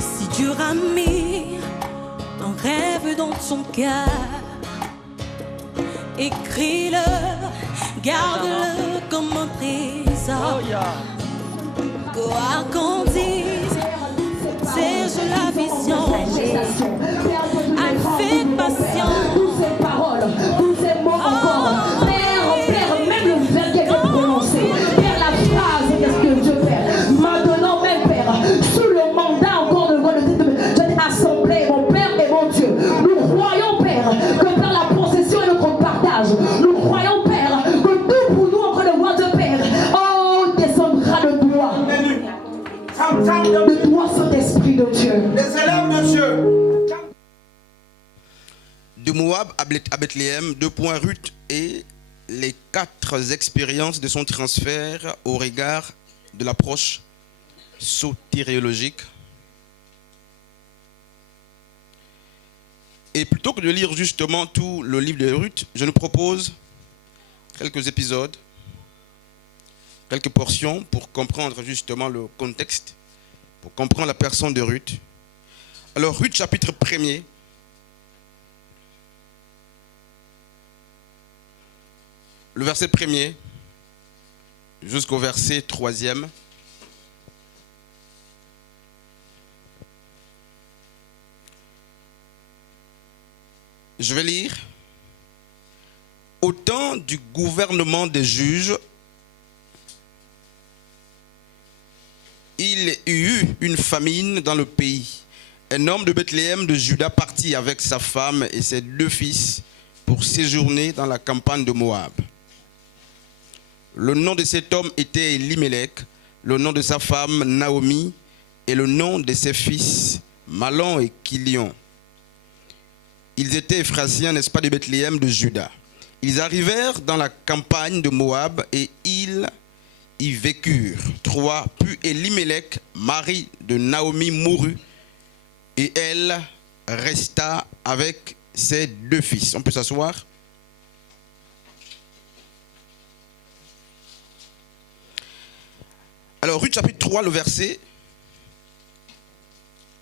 Si Dieu a mis un rêve dans son cœur, écris-le, garde-le comme un trésor. Quoi qu'on dise, c'est la vision avec patience. Toutes ces paroles, tous ces mots encore. Père, même le verbe qui est prononcé. Père, la phrase, qu'est-ce que Dieu fait. Maintenant, même Père, sous le mandat encore de cette assemblée, mon Père et mon Dieu, nous croyons, Père, que par la possession et notre partage, nous croyons, Père, que tout pour nous, entre le roi de Père, oh, descendra de toi. De toi, Saint-Esprit de Dieu. Les élèves de Dieu. De Moab à Bethléem, 2 points Ruth et les 4 expériences de son transfert au regard de l'approche sotériologique. Et plutôt que de lire justement tout le livre de Ruth, je nous propose quelques épisodes, quelques portions pour comprendre justement le contexte, pour comprendre la personne de Ruth. Alors Ruth chapitre 1er, le verset 1er jusqu'au verset 3e. Je vais lire. Au temps du gouvernement des juges, il y eut une famine dans le pays. Un homme de Bethléem de Juda partit avec sa femme et ses 2 fils pour séjourner dans la campagne de Moab. Le nom de cet homme était Elimelech, le nom de sa femme Naomi et le nom de ses fils Malon et Kilion. Ils étaient Éphrasiens, n'est-ce pas, de Bethléem de Juda. Ils arrivèrent dans la campagne de Moab et ils y vécurent. 3. Puis Elimelech, mari de Naomi, mourut et elle resta avec ses 2 fils. On peut s'asseoir. Alors, Ruth chapitre 3, le verset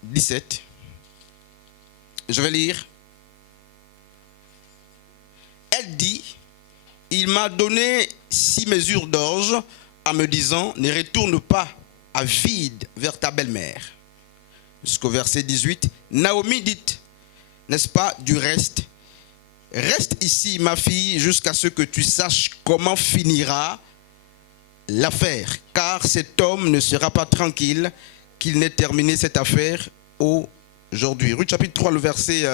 17. Je vais lire. Elle dit, il m'a donné 6 mesures d'orge en me disant, ne retourne pas à vide vers ta belle-mère. Jusqu'au verset 18, Naomi dit, n'est-ce pas, du reste, reste ici ma fille jusqu'à ce que tu saches comment finira l'affaire, car cet homme ne sera pas tranquille qu'il n'ait terminé cette affaire aujourd'hui. Ruth chapitre 3, le verset,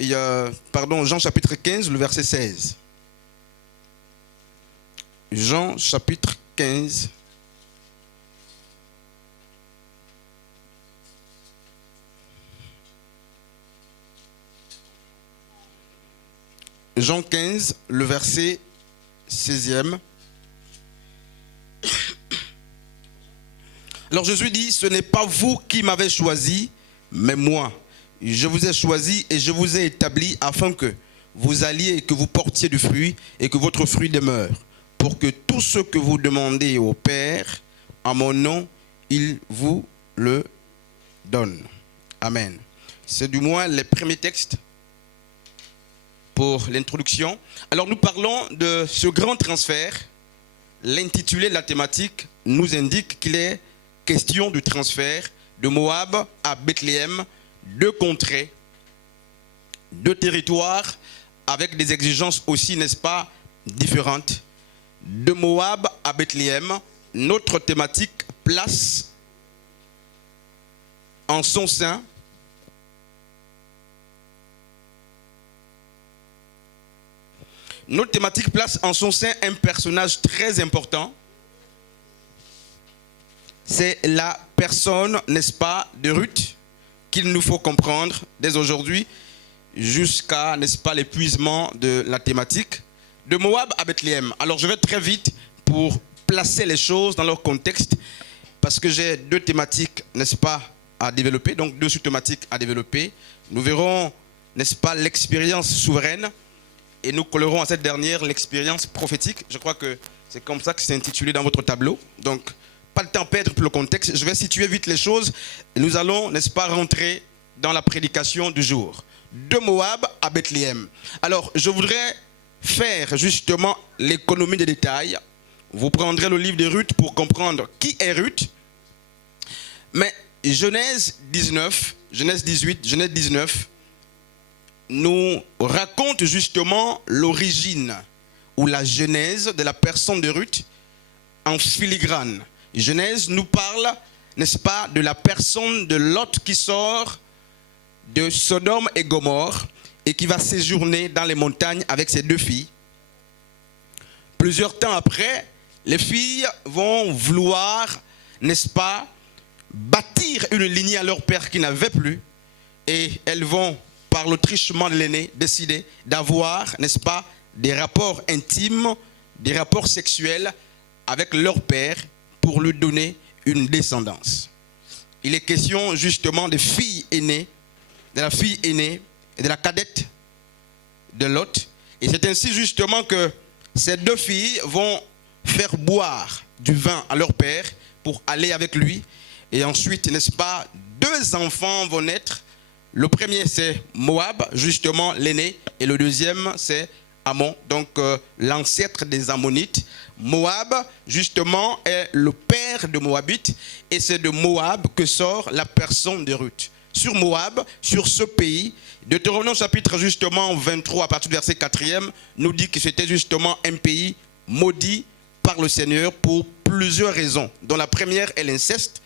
Jean chapitre 15, le verset 16. Jean chapitre 15. Jean 15, le verset 16e. Alors Jésus dit, ce n'est pas vous qui m'avez choisi, mais moi. Je vous ai choisi et je vous ai établi afin que vous alliez et que vous portiez du fruit et que votre fruit demeure, pour que tout ce que vous demandez au Père, en mon nom, il vous le donne. Amen. C'est du moins les premiers textes pour l'introduction. Alors nous parlons de ce grand transfert. L'intitulé de la thématique nous indique qu'il est question du transfert de Moab à Bethléem, 2 contrées, 2 territoires avec des exigences aussi, n'est-ce pas, différentes. De Moab à Bethléem, notre thématique place en son sein un personnage très important. C'est la personne, n'est-ce pas, de Ruth, qu'il nous faut comprendre dès aujourd'hui jusqu'à, n'est-ce pas, l'épuisement de la thématique. De Moab à Bethléem. Alors je vais très vite pour placer les choses dans leur contexte parce que j'ai 2 thématiques, n'est-ce pas, à développer, donc 2 sous-thématiques à développer. Nous verrons n'est-ce pas, l'expérience souveraine. Et nous collerons à cette dernière l'expérience prophétique. Je crois que c'est comme ça que c'est intitulé dans votre tableau. Donc, pas le temps à perdre pour le contexte. Je vais situer vite les choses. Et nous allons, n'est-ce pas, rentrer dans la prédication du jour. De Moab à Bethléem. Alors, je voudrais faire justement l'économie des détails. Vous prendrez le livre de Ruth pour comprendre qui est Ruth. Mais Genèse 19, Genèse 18, Genèse 19 nous raconte justement l'origine ou la genèse de la personne de Ruth en filigrane. Genèse nous parle, n'est-ce pas, de la personne de Lot qui sort de Sodome et Gomorrhe et qui va séjourner dans les montagnes avec ses 2 filles. Plusieurs temps après, les filles vont vouloir, n'est-ce pas, bâtir une lignée à leur père qui n'avait plus, et elles vont, par le trichement de l'aîné, décider d'avoir, n'est-ce pas, des rapports intimes, des rapports sexuels avec leur père pour lui donner une descendance. Il est question justement des filles aînées, de la fille aînée et de la cadette de Lot. Et c'est ainsi justement que ces 2 filles vont faire boire du vin à leur père pour aller avec lui. Et ensuite, n'est-ce pas, 2 enfants vont naître. Le premier, c'est Moab, justement l'aîné. Et le deuxième, c'est Ammon, donc l'ancêtre des Ammonites. Moab, justement, est le père de Moabite. Et c'est de Moab que sort la personne de Ruth. Sur Moab, sur ce pays, Deutéronome chapitre justement 23, à partir du verset 4e, nous dit que c'était justement un pays maudit par le Seigneur pour plusieurs raisons, dont la première est l'inceste.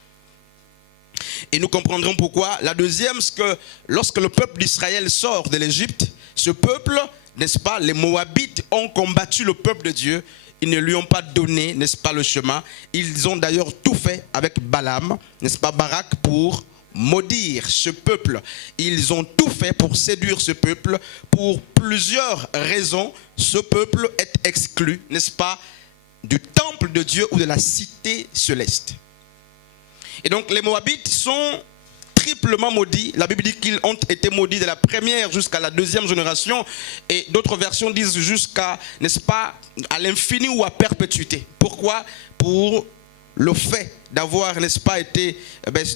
Et nous comprendrons pourquoi. La deuxième, c'est que lorsque le peuple d'Israël sort de l'Égypte, ce peuple, n'est-ce pas, les Moabites ont combattu le peuple de Dieu. Ils ne lui ont pas donné, n'est-ce pas, le chemin. Ils ont d'ailleurs tout fait avec Balaam, n'est-ce pas, Barak, pour maudire ce peuple. Ils ont tout fait pour séduire ce peuple. Pour plusieurs raisons, ce peuple est exclu, n'est-ce pas, du temple de Dieu ou de la cité céleste. Et donc les Moabites sont triplement maudits. La Bible dit qu'ils ont été maudits de la première jusqu'à la 2e génération. Et d'autres versions disent jusqu'à, n'est-ce pas, à l'infini ou à perpétuité. Pourquoi? Pour le fait d'avoir, n'est-ce pas, été,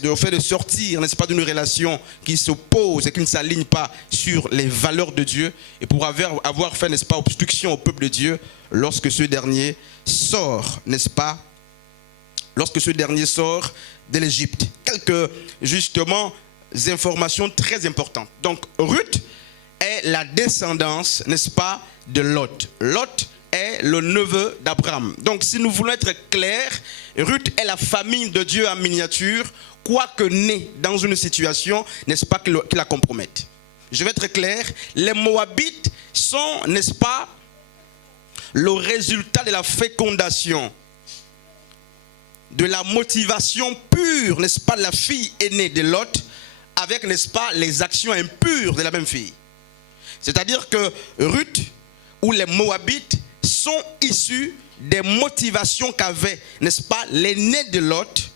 le fait de sortir, n'est-ce pas, d'une relation qui s'oppose et qui ne s'aligne pas sur les valeurs de Dieu. Et pour avoir fait, n'est-ce pas, obstruction au peuple de Dieu lorsque ce dernier sort, n'est-ce pas, lorsque ce dernier sort de l'Égypte. Quelques, justement, informations très importantes. Donc, Ruth est la descendance, n'est-ce pas, de Lot. Lot est le neveu d'Abraham. Donc, si nous voulons être clairs, Ruth est la famille de Dieu en miniature, quoique née dans une situation, n'est-ce pas, qui la compromette. Je vais être clair, les Moabites sont, n'est-ce pas, le résultat de la fécondation, de la motivation pure, n'est-ce pas, de la fille aînée de Lot, avec, n'est-ce pas, les actions impures de la même fille. C'est-à-dire que Ruth ou les Moabites sont issus des motivations qu'avait, n'est-ce pas, l'aîné de Lot,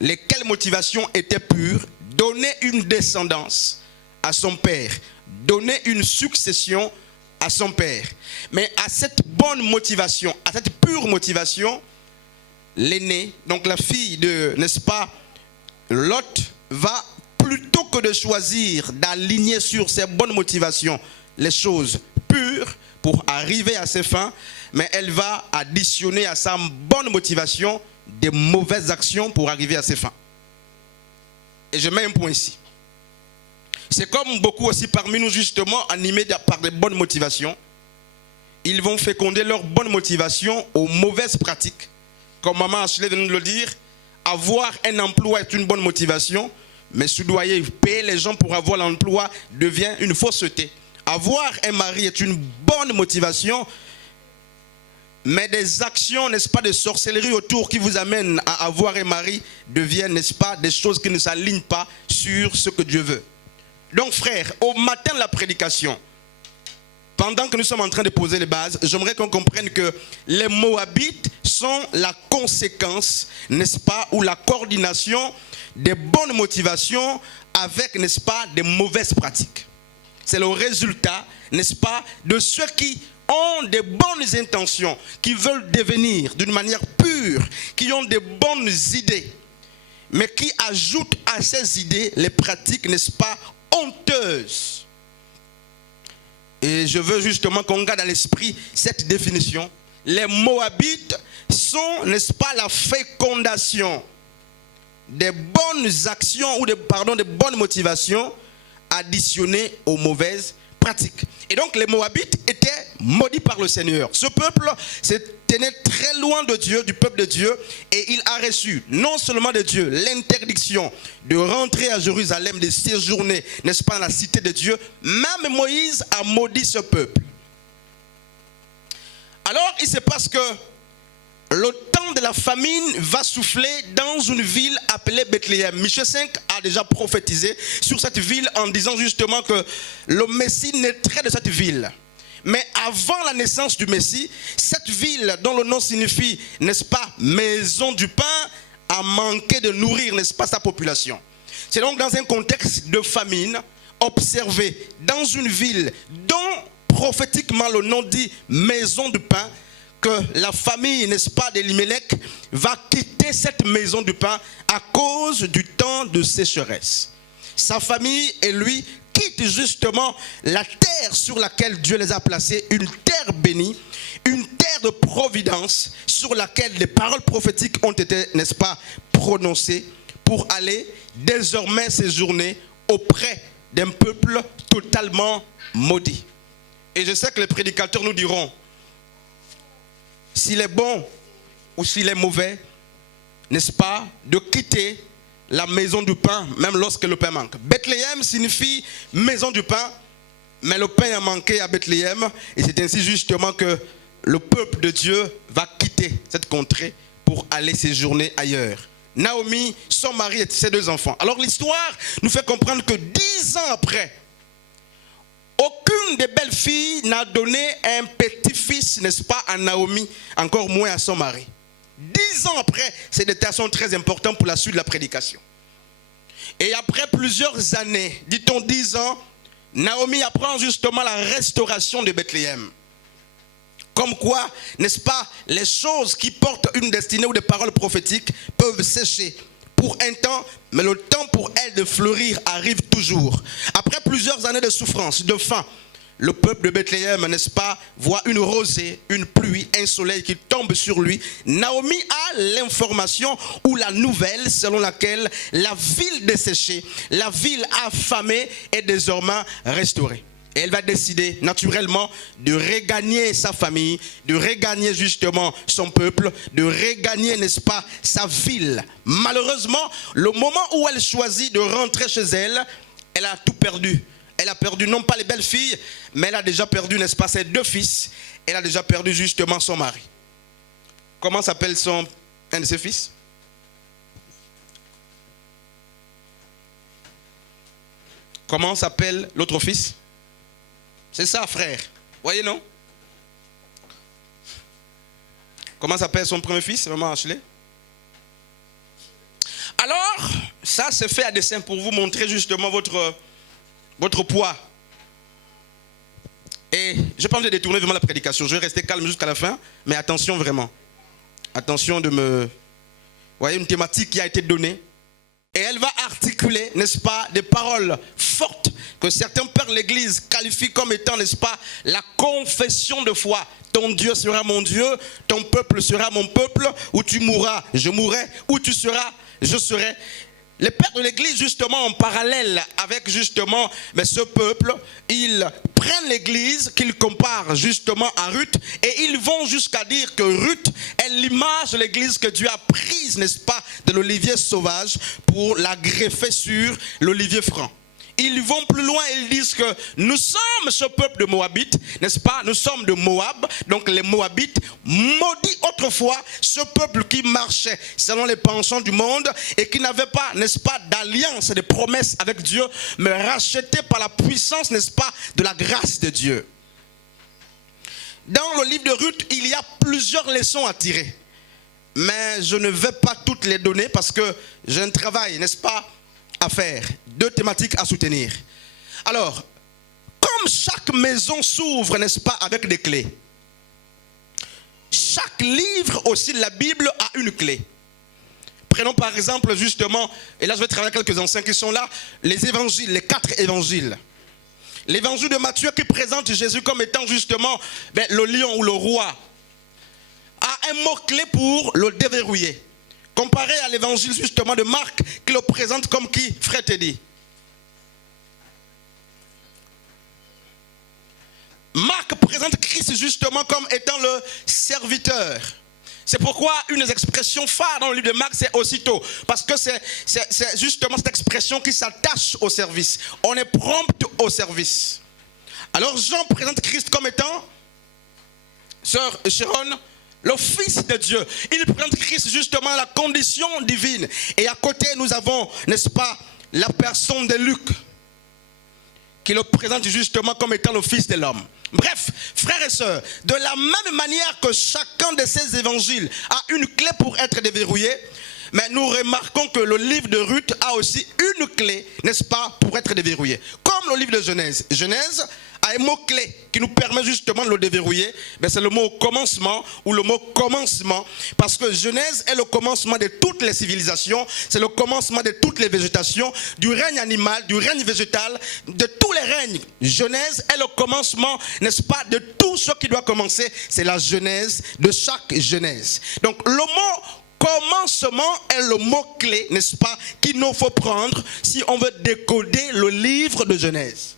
lesquelles motivations étaient pures, donner une descendance à son père, donner une succession à son père. Mais à cette bonne motivation, à cette pure motivation, l'aîné, donc la fille de, n'est-ce pas, Lot, va, plutôt que de choisir d'aligner sur ses bonnes motivations les choses pures pour arriver à ses fins, mais elle va additionner à sa bonne motivation des mauvaises actions pour arriver à ses fins. Et je mets un point ici. C'est comme beaucoup aussi parmi nous, justement, animés par des bonnes motivations. Ils vont féconder leur bonne motivation aux mauvaises pratiques. Comme maman Ashley vient de nous le dire, avoir un emploi est une bonne motivation, mais soudoyer, payer les gens pour avoir l'emploi devient une fausseté. Avoir un mari est une bonne motivation, mais des actions, n'est-ce pas, de sorcellerie autour qui vous amènent à avoir un mari deviennent, n'est-ce pas, des choses qui ne s'alignent pas sur ce que Dieu veut. Donc frère, au matin de la prédication, pendant que nous sommes en train de poser les bases, j'aimerais qu'on comprenne que les Moabites sont la conséquence, n'est-ce pas, ou la coordination des bonnes motivations avec, n'est-ce pas, des mauvaises pratiques. c'est le résultat, n'est-ce pas, de ceux qui ont des bonnes intentions, qui veulent devenir d'une manière pure, qui ont des bonnes idées, mais qui ajoutent à ces idées les pratiques, n'est-ce pas, honteuses. Et je veux justement qu'on garde à l'esprit cette définition. Les Moabites sont, n'est-ce pas, la fécondation des bonnes actions ou des bonnes motivations additionnées aux mauvaises pratiques. Et donc les Moabites étaient maudits par le Seigneur. Ce peuple se tenait très loin de Dieu, du peuple de Dieu, et il a reçu non seulement de Dieu l'interdiction de rentrer à Jérusalem, de séjourner, n'est-ce pas, dans la cité de Dieu, même Moïse a maudit ce peuple. Alors il se passe que le temps de la famine va souffler dans une ville appelée Bethléem. Michée 5 a déjà prophétisé sur cette ville en disant justement que le Messie naîtrait de cette ville. Mais avant la naissance du Messie, cette ville dont le nom signifie, n'est-ce pas, maison du pain, a manqué de nourrir, n'est-ce pas, sa population. C'est donc dans un contexte de famine observé dans une ville dont prophétiquement le nom dit maison du pain, que la famille, n'est-ce pas, d'Elimelech va quitter cette maison du pain à cause du temps de sécheresse. Sa famille et lui quittent justement la terre sur laquelle Dieu les a placés, une terre bénie, une terre de providence sur laquelle les paroles prophétiques ont été, n'est-ce pas, prononcées pour aller désormais séjourner auprès d'un peuple totalement maudit. Et je sais que les prédicateurs nous diront, s'il est bon ou s'il est mauvais, n'est-ce pas, de quitter la maison du pain, même lorsque le pain manque. Bethléem signifie maison du pain, mais le pain a manqué à Bethléem, et c'est ainsi justement que le peuple de Dieu va quitter cette contrée pour aller séjourner ailleurs. Naomi, son mari et ses 2 enfants. Alors l'histoire nous fait comprendre que 10 ans après, aucune des belles filles n'a donné un petit-fils, n'est-ce pas, à Naomi, encore moins à son mari. 10 ans après, ces détails sont très importants pour la suite de la prédication. Et après plusieurs années, dit-on 10 ans, Naomi apprend justement la restauration de Bethléem. Comme quoi, n'est-ce pas, les choses qui portent une destinée ou des paroles prophétiques peuvent sécher pour un temps, mais le temps pour elles de fleurir arrive toujours. Après plusieurs années de souffrance, de faim, le peuple de Bethléem, n'est-ce pas, voit une rosée, une pluie, un soleil qui tombe sur lui. Naomi a l'information ou la nouvelle selon laquelle la ville desséchée, la ville affamée est désormais restaurée. Et elle va décider naturellement de regagner sa famille, de regagner justement son peuple, de regagner, n'est-ce pas, sa ville. Malheureusement, le moment où elle choisit de rentrer chez elle, elle a tout perdu. Elle a perdu non pas les belles filles, mais elle a déjà perdu, n'est-ce pas, ses 2 fils. Elle a déjà perdu justement son mari. Comment s'appelle un de ses fils? Comment s'appelle l'autre fils? C'est ça, frère. Voyez, non? Comment s'appelle son premier fils, maman Ashley? Alors, ça c'est fait à dessein pour vous montrer justement votre poids. Et je pense de détourner vraiment la prédication. Je vais rester calme jusqu'à la fin, mais attention vraiment. Attention de me... Vous voyez, une thématique qui a été donnée. Et elle va articuler, n'est-ce pas, des paroles fortes que certains pères de l'Église qualifient comme étant, n'est-ce pas, la confession de foi. Ton Dieu sera mon Dieu, ton peuple sera mon peuple, où tu mourras, je mourrai, où tu seras, je serai. Les pères de l'Église, justement, en parallèle avec, justement, mais ce peuple, ils prennent l'Église qu'ils comparent, justement, à Ruth, et ils vont jusqu'à dire que Ruth est l'image de l'Église que Dieu a prise, n'est-ce pas, de l'olivier sauvage pour la greffer sur l'olivier franc. Ils vont plus loin, ils disent que nous sommes ce peuple de Moabite, n'est-ce pas? Nous sommes de Moab, donc les Moabites, maudits autrefois, ce peuple qui marchait selon les penchants du monde et qui n'avait pas, n'est-ce pas, d'alliance, de promesses avec Dieu, mais racheté par la puissance, n'est-ce pas, de la grâce de Dieu. Dans le livre de Ruth, il y a plusieurs leçons à tirer, mais je ne vais pas toutes les donner parce que j'ai un travail, n'est-ce pas, à faire, 2 thématiques à soutenir. Alors, quand comme chaque maison s'ouvre, n'est-ce pas, avec des clés, chaque livre aussi de la Bible a une clé. Prenons par exemple justement, et là je vais travailler avec quelques anciens qui sont là, les évangiles, les 4 évangiles. L'évangile de Matthieu qui présente Jésus comme étant justement le lion ou le roi a un mot-clé pour le déverrouiller. Comparé à l'évangile justement de Marc qui le présente comme qui, frère Teddy? Marc présente Christ justement comme étant le serviteur. C'est pourquoi une des expressions phares dans le livre de Marc, c'est aussitôt. Parce que c'est justement cette expression qui s'attache au service. On est prompt au service. Alors Jean présente Christ comme étant, sœur Sharon, le Fils de Dieu. Il présente Christ justement la condition divine. Et à côté, nous avons, n'est-ce pas, la personne de Luc, qui le présente justement comme étant le Fils de l'homme. Bref, frères et sœurs, de la même manière que chacun de ces évangiles a une clé pour être déverrouillé, mais nous remarquons que le livre de Ruth a aussi une clé, n'est-ce pas, pour être déverrouillé. Comme le livre de Genèse. Genèse a un mot-clé qui nous permet justement de le déverrouiller. C'est le mot commencement ou le mot commencement. Parce que Genèse est le commencement de toutes les civilisations. C'est le commencement de toutes les végétations, du règne animal, du règne végétal, de tous les règnes. Genèse est le commencement, n'est-ce pas, de tout ce qui doit commencer. C'est la genèse de chaque genèse. Donc le mot commencement est le mot-clé, n'est-ce pas, qu'il nous faut prendre si on veut décoder le livre de Genèse.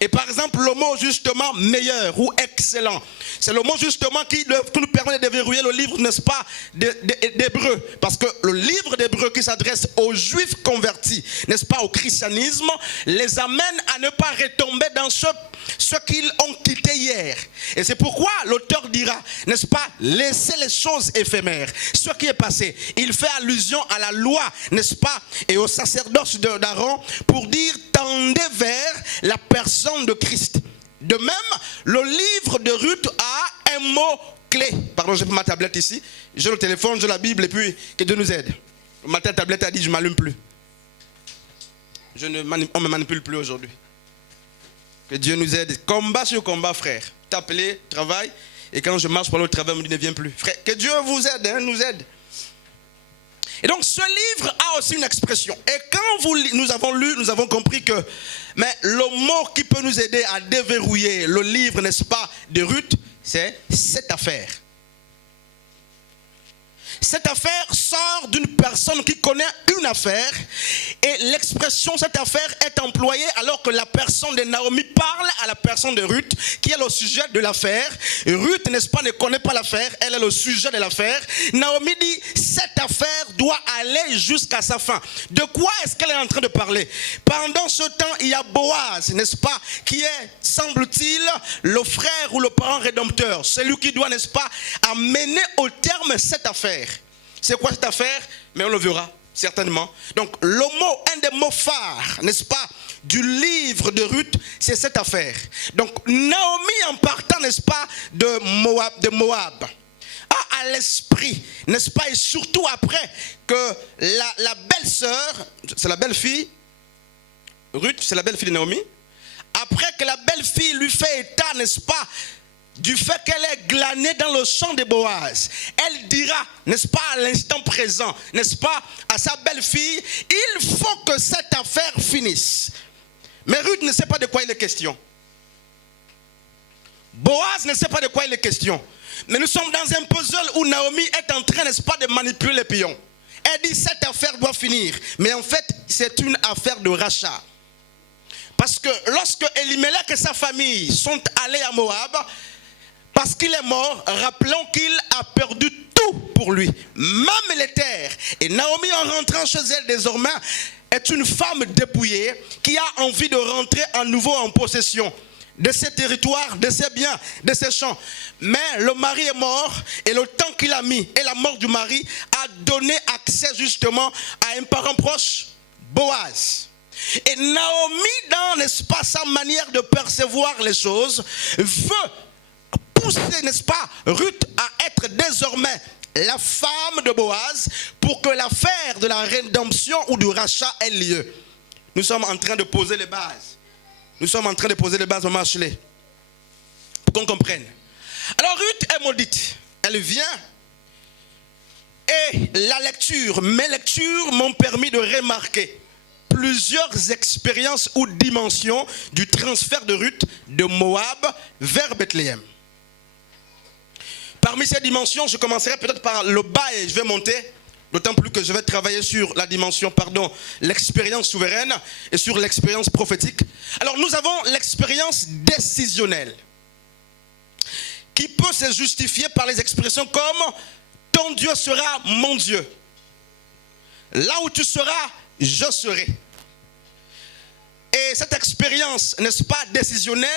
Et par exemple, le mot justement meilleur ou excellent, c'est le mot justement qui nous permet de déverrouiller le livre, n'est-ce pas, d'Hébreu. Parce que le livre d'Hébreu qui s'adresse aux Juifs convertis, n'est-ce pas, au christianisme, les amène à ne pas retomber dans ce qu'ils ont quitté hier. Et c'est pourquoi l'auteur dira, n'est-ce pas, laissez les choses éphémères. Ce qui est passé, il fait allusion à la loi, n'est-ce pas, et au sacerdoce d'Aaron pour dire, tendez vers la personne de Christ. De même, le livre de Ruth a un mot clé. Pardon, j'ai ma tablette ici. J'ai le téléphone, j'ai la Bible et puis que Dieu nous aide. Ma tablette a dit je ne m'allume plus. On ne me manipule plus aujourd'hui. Que Dieu nous aide. Combat sur combat, frère. T'appeler, travail. Et quand je marche pour le travail, on me dit ne viens plus. Frère, que Dieu vous aide, hein, nous aide. Et donc ce livre a aussi une expression. Et quand nous avons lu, nous avons compris que le mot qui peut nous aider à déverrouiller le livre, n'est-ce pas, de Ruth, c'est cette affaire. Cette affaire sort d'une personne qui connaît une affaire et l'expression cette affaire est employée alors que la personne de Naomi parle à la personne de Ruth qui est le sujet de l'affaire. Ruth, n'est-ce pas, ne connaît pas l'affaire, elle est le sujet de l'affaire. Naomi dit cette affaire doit aller jusqu'à sa fin. De quoi est-ce qu'elle est en train de parler? Pendant ce temps, il y a Boaz, n'est-ce pas, qui est, semble-t-il, le frère ou le parent rédempteur, celui qui doit, n'est-ce pas, amener au terme cette affaire. C'est quoi cette affaire? Mais on le verra certainement. Donc le mot, un des mots phares, n'est-ce pas, du livre de Ruth, c'est cette affaire. Donc Naomi, en partant, n'est-ce pas, de Moab, a à l'esprit, n'est-ce pas, et surtout après que la belle-sœur, c'est la belle-fille, Ruth, c'est la belle-fille de Naomi, après que la belle-fille lui fait état, n'est-ce pas, du fait qu'elle est glanée dans le champ de Boaz, elle dira, n'est-ce pas, à l'instant présent, n'est-ce pas, à sa belle-fille, il faut que cette affaire finisse. Mais Ruth ne sait pas de quoi il est question. Boaz ne sait pas de quoi il est question. Mais nous sommes dans un puzzle où Naomi est en train, n'est-ce pas, de manipuler les pions. Elle dit, cette affaire doit finir. Mais en fait, c'est une affaire de rachat. Parce que lorsque Elimelech et sa famille sont allés à Moab, parce qu'il est mort, rappelons qu'il a perdu tout pour lui, même les terres. Et Naomi, en rentrant chez elle désormais, est une femme dépouillée qui a envie de rentrer à nouveau en possession de ses territoires, de ses biens, de ses champs. Mais le mari est mort et le temps qu'il a mis et la mort du mari a donné accès justement à un parent proche, Boaz. Et Naomi, dans, n'est-ce pas, sa manière de percevoir les choses, veut pousser, n'est-ce pas, Ruth à être désormais la femme de Boaz pour que l'affaire de la rédemption ou du rachat ait lieu. Nous sommes en train de poser les bases. Nous sommes en train de poser les bases au marché. Pour qu'on comprenne. Alors Ruth est maudite. Elle vient. Et mes lectures m'ont permis de remarquer plusieurs expériences ou dimensions du transfert de Ruth de Moab vers Bethléem. Parmi ces dimensions, je commencerai peut-être par le bas et je vais monter, d'autant plus que je vais travailler sur la dimension, l'expérience souveraine et sur l'expérience prophétique. Alors nous avons l'expérience décisionnelle qui peut se justifier par les expressions comme « ton Dieu sera mon Dieu ». Là où tu seras, je serai. Et cette expérience, n'est-ce pas, décisionnelle,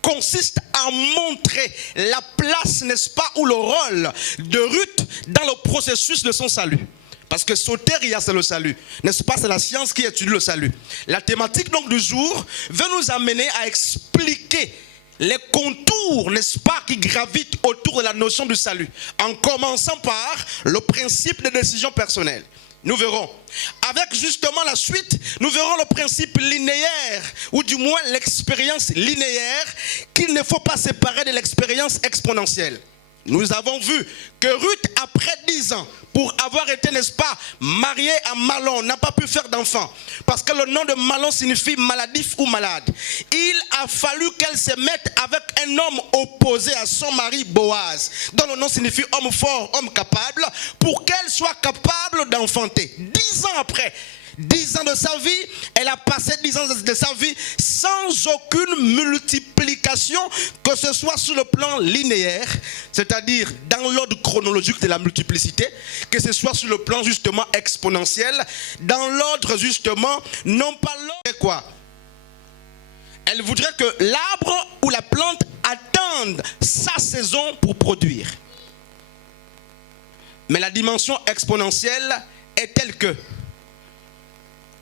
consiste à montrer la place, n'est-ce pas, ou le rôle de Ruth dans le processus de son salut. Parce que sotéria, c'est le salut. N'est-ce pas, c'est la science qui étudie le salut. La thématique donc du jour veut nous amener à expliquer les contours, n'est-ce pas, qui gravitent autour de la notion du salut. En commençant par le principe de décision personnelle. Nous verrons. Avec justement la suite, nous verrons le principe linéaire, ou du moins l'expérience linéaire, qu'il ne faut pas séparer de l'expérience exponentielle. Nous avons vu que Ruth, après 10 ans, pour avoir été, n'est-ce pas, mariée à Mahlon, n'a pas pu faire d'enfant. Parce que le nom de Mahlon signifie maladif ou malade. Il a fallu qu'elle se mette avec un homme opposé à son mari Boaz, dont le nom signifie homme fort, homme capable, pour qu'elle soit capable d'enfanter. 10 ans après, 10 ans de sa vie, elle a passé 10 ans de sa vie sans aucune multiplication, que ce soit sur le plan linéaire, c'est-à-dire dans l'ordre chronologique de la multiplicité, que ce soit sur le plan justement exponentiel, dans l'ordre justement, non pas l'ordre quoi. Elle voudrait que l'arbre ou la plante attende sa saison pour produire. Mais la dimension exponentielle est telle que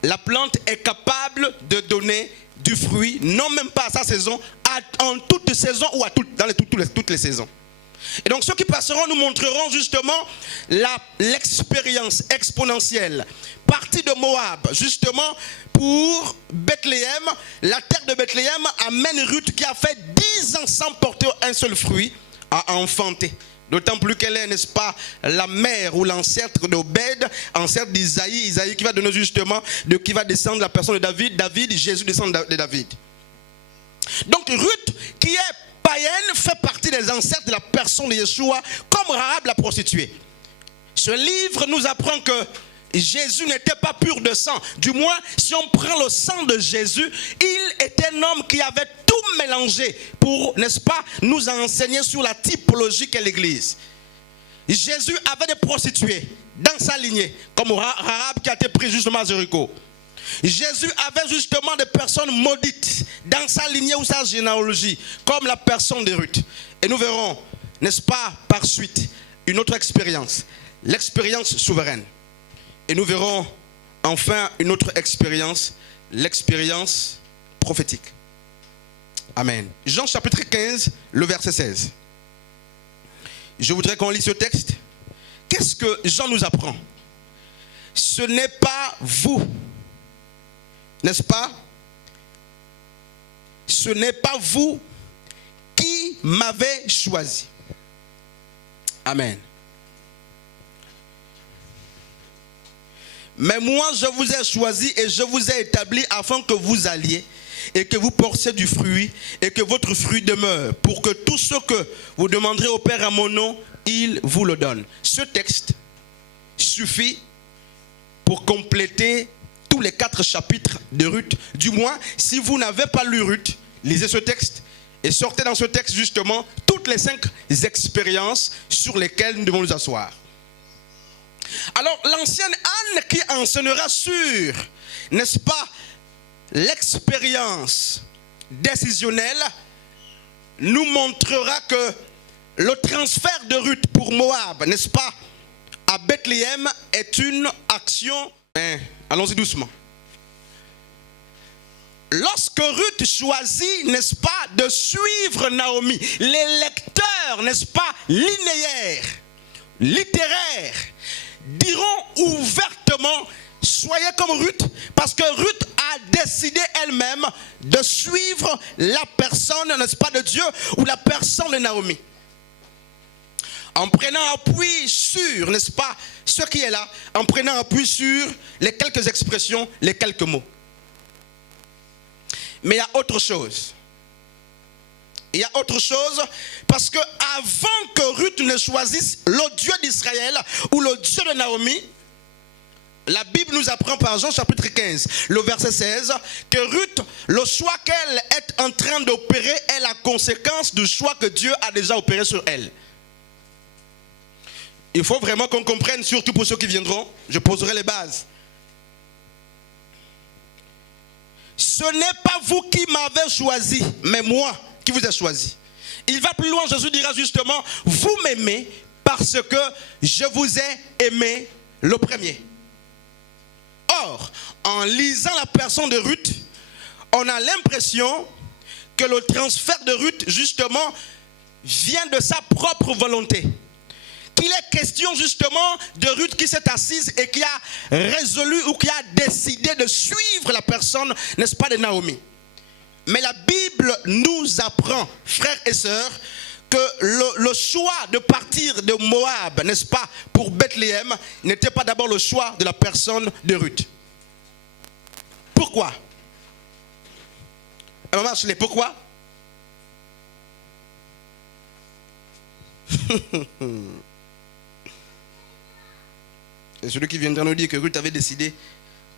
la plante est capable de donner du fruit, non même pas à sa saison, en toute saison ou dans toutes les saisons. Et donc ceux qui passeront nous montreront justement l'expérience exponentielle. Partie de Moab, justement pour Bethléem, la terre de Bethléem amène Ruth qui a fait 10 ans sans porter un seul fruit à enfanter. D'autant plus qu'elle est, n'est-ce pas, la mère ou l'ancêtre d'Obed, ancêtre d'Isaïe, Isaïe qui va donner justement, qui va descendre la personne de David, Jésus descend de David. Donc Ruth, qui est païenne, fait partie des ancêtres de la personne de Yeshua, comme Rahab la prostituée. Ce livre nous apprend que Jésus n'était pas pur de sang. Du moins, si on prend le sang de Jésus, il était un homme qui avait tout mélangé pour, n'est-ce pas, nous enseigner sur la typologie qu'est l'Église. Jésus avait des prostituées dans sa lignée, comme Rahab qui a été prise justement à Jéricho. Jésus avait justement des personnes maudites dans sa lignée ou sa généalogie, comme la personne de Ruth. Et nous verrons, n'est-ce pas, par suite, une autre expérience, l'expérience souveraine. Et nous verrons enfin une autre expérience, l'expérience prophétique. Amen. Jean chapitre 15, le verset 16. Je voudrais qu'on lise ce texte. Qu'est-ce que Jean nous apprend? Ce n'est pas vous, n'est-ce pas? Ce n'est pas vous qui m'avez choisi. Amen. Mais moi, je vous ai choisi et je vous ai établi afin que vous alliez et que vous portiez du fruit et que votre fruit demeure, pour que tout ce que vous demanderez au Père à mon nom, il vous le donne. Ce texte suffit pour compléter tous les 4 chapitres de Ruth. Du moins, si vous n'avez pas lu Ruth, lisez ce texte et sortez dans ce texte justement toutes les 5 expériences sur lesquelles nous devons nous asseoir. Alors, l'ancienne Anne qui enseignera sur, n'est-ce pas, l'expérience décisionnelle, nous montrera que le transfert de Ruth pour Moab, n'est-ce pas, à Bethléem est une action. Allons-y doucement. Lorsque Ruth choisit, n'est-ce pas, de suivre Naomi, les lecteurs, n'est-ce pas, linéaires, littéraires, diront ouvertement, soyez comme Ruth, parce que Ruth a décidé décidé elle-même de suivre la personne, n'est-ce pas, de Dieu ou la personne de Naomi. En prenant appui sur, n'est-ce pas, ce qui est là, en prenant appui sur les quelques expressions, les quelques mots. Mais il y a autre chose. Il y a autre chose, parce que avant que Ruth ne choisisse le Dieu d'Israël ou le Dieu de Naomi, la Bible nous apprend par Jean chapitre 15, le verset 16, que Ruth, le choix qu'elle est en train d'opérer est la conséquence du choix que Dieu a déjà opéré sur elle. Il faut vraiment qu'on comprenne, surtout pour ceux qui viendront, je poserai les bases. Ce n'est pas vous qui m'avez choisi, mais moi qui vous ai choisi. Il va plus loin, Jésus dira justement, vous m'aimez parce que je vous ai aimé le premier. Or, en lisant la personne de Ruth, on a l'impression que le transfert de Ruth, justement, vient de sa propre volonté. Qu'il est question justement de Ruth qui s'est assise et qui a résolu ou qui a décidé de suivre la personne, n'est-ce pas, de Naomi. Mais la Bible nous apprend, frères et sœurs, que le choix de partir de Moab, n'est-ce pas, pour Bethléem, n'était pas d'abord le choix de la personne de Ruth. Pourquoi? Maman Ashley, pourquoi? Et celui qui viendra nous dire que Ruth avait décidé,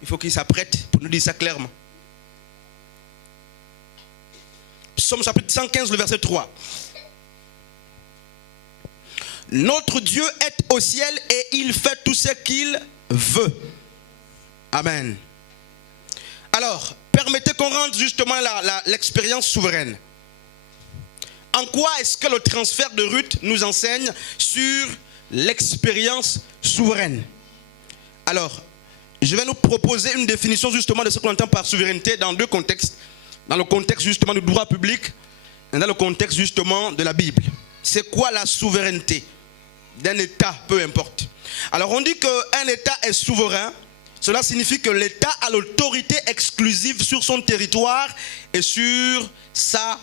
il faut qu'il s'apprête pour nous dire ça clairement. Psaume chapitre 115, le verset 3. Notre Dieu est au ciel et il fait tout ce qu'il veut. Amen. Alors, permettez qu'on rentre justement l'expérience souveraine. En quoi est-ce que le transfert de Ruth nous enseigne sur l'expérience souveraine? Alors, je vais nous proposer une définition justement de ce qu'on entend par souveraineté dans deux contextes. Dans le contexte justement du droit public et dans le contexte justement de la Bible. C'est quoi la souveraineté d'un État, peu importe. Alors on dit qu'un État est souverain. Cela signifie que l'État a l'autorité exclusive sur son territoire et sur sa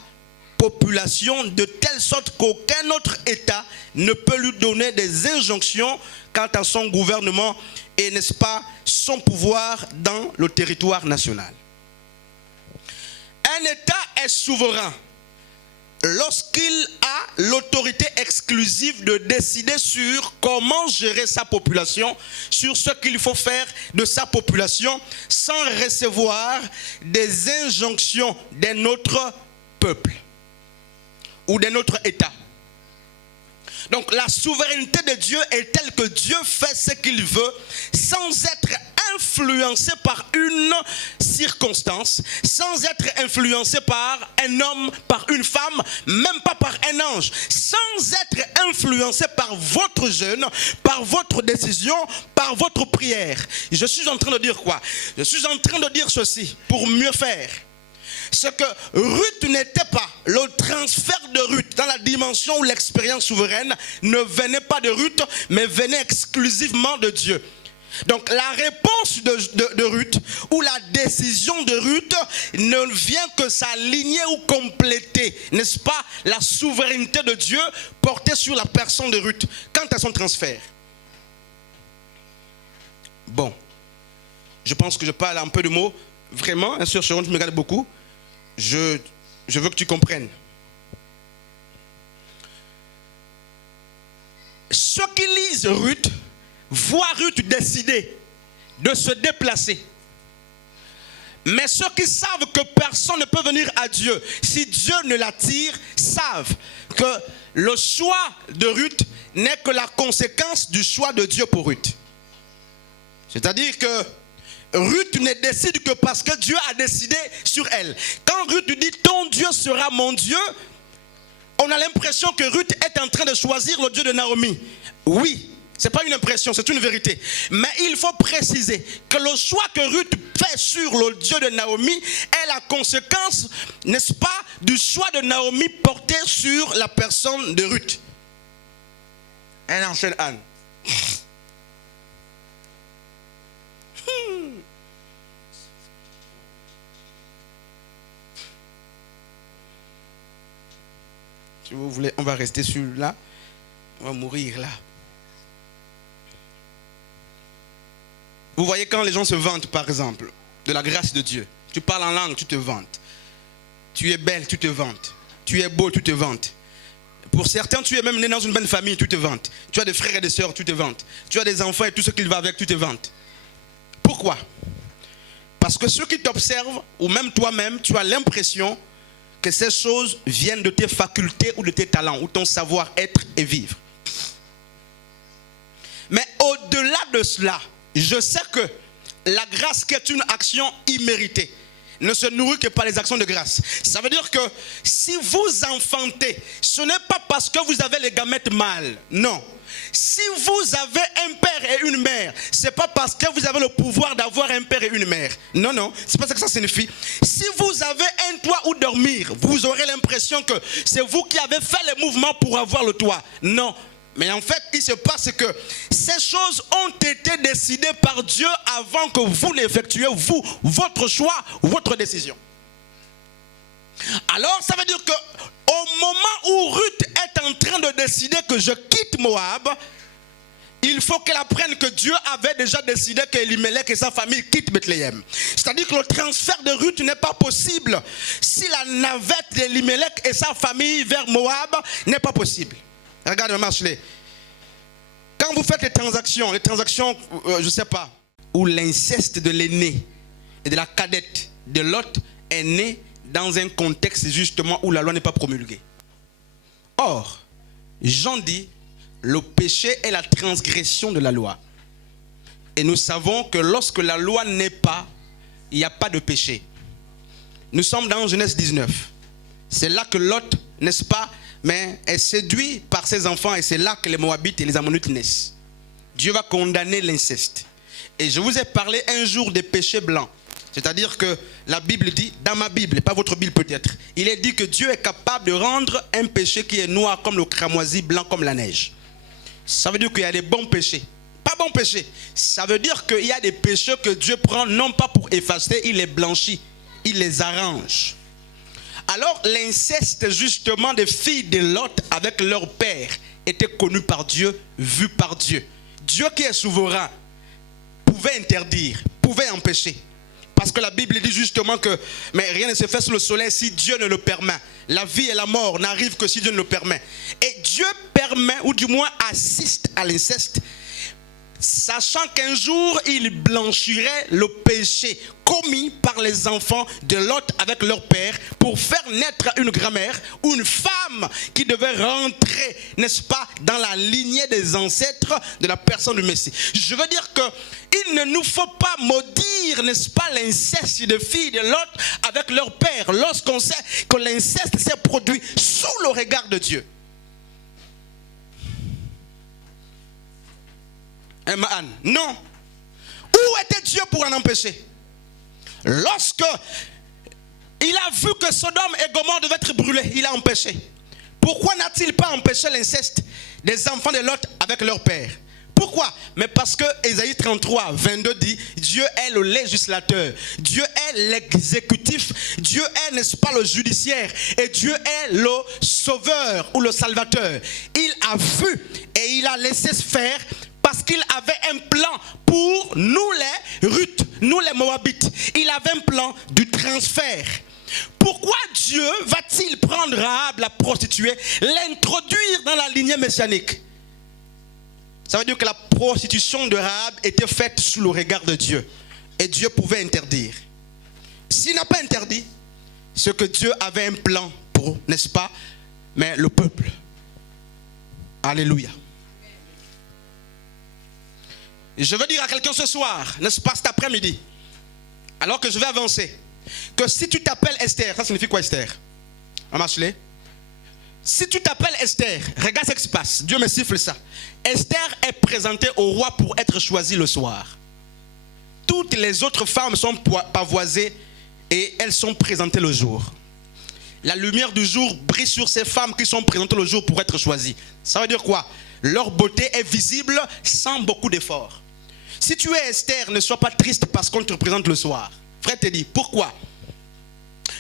population, de telle sorte qu'aucun autre État ne peut lui donner des injonctions quant à son gouvernement et, n'est-ce pas, son pouvoir dans le territoire national. Un État est souverain lorsqu'il a l'autorité exclusive de décider sur comment gérer sa population, sur ce qu'il faut faire de sa population, sans recevoir des injonctions d'un autre peuple ou d'un autre État. Donc la souveraineté de Dieu est telle que Dieu fait ce qu'il veut sans être influencé par une circonstance, sans être influencé par un homme, par une femme, même pas par un ange, sans être influencé par votre jeûne, par votre décision, par votre prière. Je suis en train de dire quoi? Je suis en train de dire ceci pour mieux faire. Ce que Ruth n'était pas, le transfert de Ruth dans la dimension où l'expérience souveraine ne venait pas de Ruth, mais venait exclusivement de Dieu. Donc la réponse de Ruth ou la décision de Ruth ne vient que s'aligner ou compléter, n'est-ce pas, la souveraineté de Dieu portée sur la personne de Ruth quant à son transfert. Bon, je pense que je parle un peu de mots, vraiment, hein, Sœur Sharon, tu me regardes beaucoup. Je veux que tu comprennes. Ceux qui lisent Ruth voient Ruth décider de se déplacer. Mais ceux qui savent que personne ne peut venir à Dieu si Dieu ne l'attire, savent que le choix de Ruth n'est que la conséquence du choix de Dieu pour Ruth. C'est-à-dire que Ruth ne décide que parce que Dieu a décidé sur elle. Quand Ruth dit « ton Dieu sera mon Dieu », on a l'impression que Ruth est en train de choisir le Dieu de Naomi. Oui, ce n'est pas une impression, c'est une vérité. Mais il faut préciser que le choix que Ruth fait sur le Dieu de Naomi est la conséquence, n'est-ce pas, du choix de Naomi porté sur la personne de Ruth. Elle enchaîne Anne. Si vous voulez, on va rester sur là. On va mourir là. Vous voyez quand les gens se vantent, par exemple, de la grâce de Dieu. Tu parles en langue, tu te vantes. Tu es belle, tu te vantes. Tu es beau, tu te vantes. Pour certains, tu es même né dans une bonne famille, tu te vantes. Tu as des frères et des sœurs, tu te vantes. Tu as des enfants et tout ce qui va avec, tu te vantes. Pourquoi? Parce que ceux qui t'observent, ou même toi-même, tu as l'impression que ces choses viennent de tes facultés ou de tes talents, ou ton savoir-être et vivre. Mais au-delà de cela, je sais que la grâce qui est une action imméritée ne se nourrit que par les actions de grâce. Ça veut dire que si vous enfantez, ce n'est pas parce que vous avez les gamètes mâles, non. Si vous avez un père et une mère, ce n'est pas parce que vous avez le pouvoir d'avoir un père et une mère. Non, non, c'est pas ça que ça signifie. Si vous avez un toit où dormir, vous aurez l'impression que c'est vous qui avez fait les mouvements pour avoir le toit. Non. Mais en fait, il se passe que ces choses ont été décidées par Dieu avant que vous l'effectuiez, vous, votre choix, votre décision. Alors, ça veut dire que au moment où Ruth est en train de décider que je quitte Moab, il faut qu'elle apprenne que Dieu avait déjà décidé qu'Elimelech et sa famille quittent Bethléem. C'est-à-dire que le transfert de Ruth n'est pas possible si la navette d'Elimelech et sa famille vers Moab n'est pas possible. Regarde, marche-les. Quand vous faites les transactions, je ne sais pas, où l'inceste de l'aîné et de la cadette de Lot est né dans un contexte justement où la loi n'est pas promulguée. Or, Jean dit, le péché est la transgression de la loi. Et nous savons que lorsque la loi n'est pas, il n'y a pas de péché. Nous sommes dans Genèse 19. C'est là que Lot, n'est-ce pas, mais est séduit par ses enfants et c'est là que les Moabites et les Ammonites naissent. Dieu va condamner l'inceste. Et je vous ai parlé un jour des péchés blancs. C'est-à-dire que la Bible dit, dans ma Bible, pas votre Bible peut-être, il est dit que Dieu est capable de rendre un péché qui est noir comme le cramoisi, blanc comme la neige. Ça veut dire qu'il y a des bons péchés. Pas bons péchés. Ça veut dire qu'il y a des péchés que Dieu prend non pas pour effacer, il les blanchit, il les arrange. Alors l'inceste justement des filles de Lot avec leur père était connu par Dieu, vu par Dieu. Dieu qui est souverain pouvait interdire, pouvait empêcher. Parce que la Bible dit justement que mais rien ne se fait sous le soleil si Dieu ne le permet. La vie et la mort n'arrivent que si Dieu ne le permet. Et Dieu permet, ou du moins assiste à l'inceste, sachant qu'un jour il blanchirait le péché commis par les enfants de Lot avec leur père pour faire naître une grand-mère ou une femme qui devait rentrer, n'est-ce pas, dans la lignée des ancêtres de la personne du Messie. Je veux dire que il ne nous faut pas maudire, n'est-ce pas, l'inceste de filles de Lot avec leur père lorsqu'on sait que l'inceste s'est produit sous le regard de Dieu. Non. Où était Dieu pour en empêcher? Lorsque il a vu que Sodome et Gomorrhe devaient être brûlés, il a empêché. Pourquoi n'a-t-il pas empêché l'inceste des enfants de Lot avec leur père? Pourquoi? Mais parce que Ésaïe 33, 22 dit, Dieu est le législateur, Dieu est l'exécutif, Dieu est, n'est-ce pas, le judiciaire, et Dieu est le sauveur ou le salvateur. Il a vu et il a laissé se faire parce qu'il avait un plan pour nous les Ruth, nous les Moabites. Il avait un plan du transfert. Pourquoi Dieu va-t-il prendre Rahab, la prostituée, l'introduire dans la lignée messianique? Ça veut dire que la prostitution de Rahab était faite sous le regard de Dieu. Et Dieu pouvait interdire. S'il n'a pas interdit, c'est que Dieu avait un plan pour, n'est-ce pas, mais le peuple. Alléluia. Je veux dire à quelqu'un ce soir, n'est-ce pas, cet après-midi, alors que je vais avancer, que si tu t'appelles Esther, ça signifie quoi Esther? Marche-les. Si tu t'appelles Esther, regarde ce qui se passe. Dieu me siffle ça. Esther est présentée au roi pour être choisie le soir. Toutes les autres femmes sont pavoisées et elles sont présentées le jour. La lumière du jour brille sur ces femmes qui sont présentées le jour pour être choisies. Ça veut dire quoi? Leur beauté est visible sans beaucoup d'efforts. Si tu es Esther, ne sois pas triste parce qu'on te représente le soir. Frère te dit, pourquoi?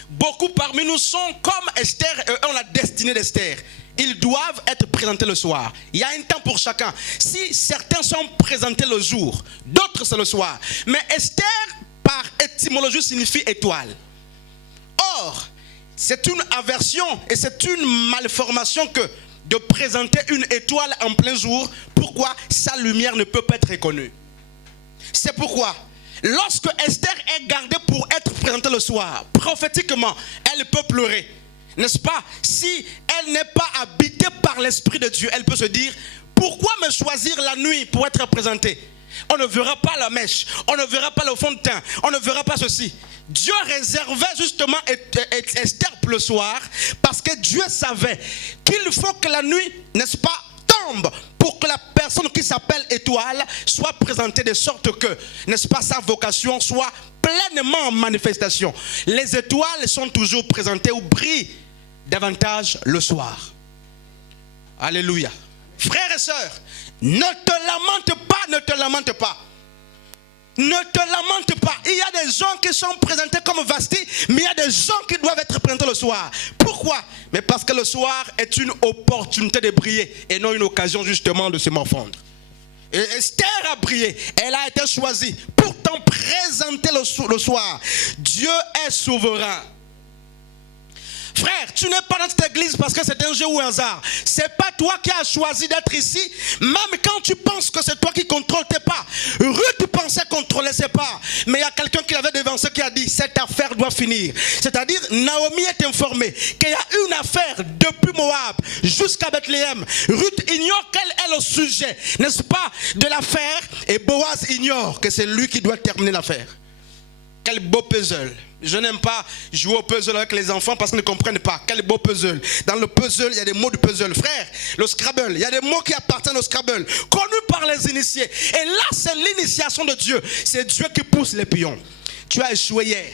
Beaucoup parmi nous sont comme Esther et ont la destinée d'Esther. ils doivent être présentés le soir. Il y a un temps pour chacun. Si certains sont présentés le jour, d'autres c'est le soir. Mais Esther, par étymologie, signifie étoile. Or, c'est une aversion et c'est une malformation que de présenter une étoile en plein jour. Pourquoi? Sa lumière ne peut pas être reconnue. C'est pourquoi, lorsque Esther est gardée pour être présentée le soir, prophétiquement, elle peut pleurer. N'est-ce pas? Si elle n'est pas habitée par l'Esprit de Dieu, elle peut se dire, pourquoi me choisir la nuit pour être présentée? On ne verra pas la mèche, on ne verra pas le fond de teint, on ne verra pas ceci. Dieu réservait justement Esther pour le soir parce que Dieu savait qu'il faut que la nuit, n'est-ce pas, tombe pour que la personne qui s'appelle étoile soit présentée de sorte que, n'est-ce pas, sa vocation soit pleinement en manifestation. Les étoiles sont toujours présentées ou brillent davantage le soir. Alléluia. Frères et sœurs, ne te lamente pas, ne te lamente pas. Ne te lamente pas. Il y a des gens qui sont présentés comme Vasti, mais il y a des gens qui doivent être présentés le soir. Pourquoi? Mais parce que le soir est une opportunité de briller et non une occasion justement de se morfondre. Et Esther a brillé, elle a été choisie pour t'en présenter le soir. Dieu est souverain. Frère, tu n'es pas dans cette église parce que c'est un jeu ou un hasard. C'est pas toi qui as choisi d'être ici. Même quand tu penses que c'est toi qui contrôles tes pas. Ruth pensait contrôler ses pas. Mais il y a quelqu'un qui l'avait devancé qui a dit, cette affaire doit finir. C'est-à-dire, Naomi est informée qu'il y a une affaire depuis Moab jusqu'à Bethléem. Ruth ignore quel est le sujet, n'est-ce pas, de l'affaire. Et Boaz ignore que c'est lui qui doit terminer l'affaire. Quel beau puzzle. Je n'aime pas jouer au puzzle avec les enfants parce qu'ils ne comprennent pas. Quel beau puzzle. Dans le puzzle, il y a des mots du puzzle. Frère, le Scrabble, il y a des mots qui appartiennent au Scrabble, connus par les initiés. Et là, c'est l'initiation de Dieu. C'est Dieu qui pousse les pions. Tu as échoué hier.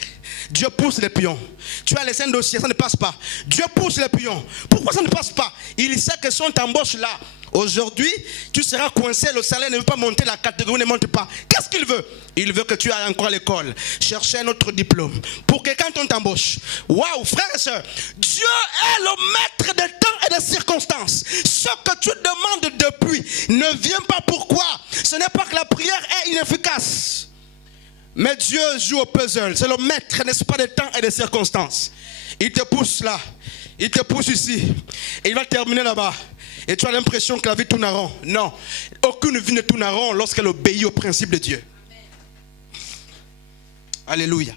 Dieu pousse les pions. Tu as laissé un dossier, ça ne passe pas. Dieu pousse les pions. Pourquoi ça ne passe pas? Il sait que son embauche là, aujourd'hui, tu seras coincé, le salaire ne veut pas monter, la catégorie ne monte pas. Qu'est-ce qu'il veut? Il veut que tu ailles encore à l'école, chercher un autre diplôme. Pour que quand on t'embauche, waouh, frère et soeur, Dieu est le maître des temps et des circonstances. Ce que tu demandes depuis ne vient pas pourquoi. Ce n'est pas que la prière est inefficace. Mais Dieu joue au puzzle. C'est le maître, n'est-ce pas, des temps et des circonstances. Il te pousse là. Il te pousse ici. Et il va terminer là-bas. Et tu as l'impression que la vie tourne à rond. Non. Aucune vie ne tourne à rond lorsqu'elle obéit au principe de Dieu. Alléluia.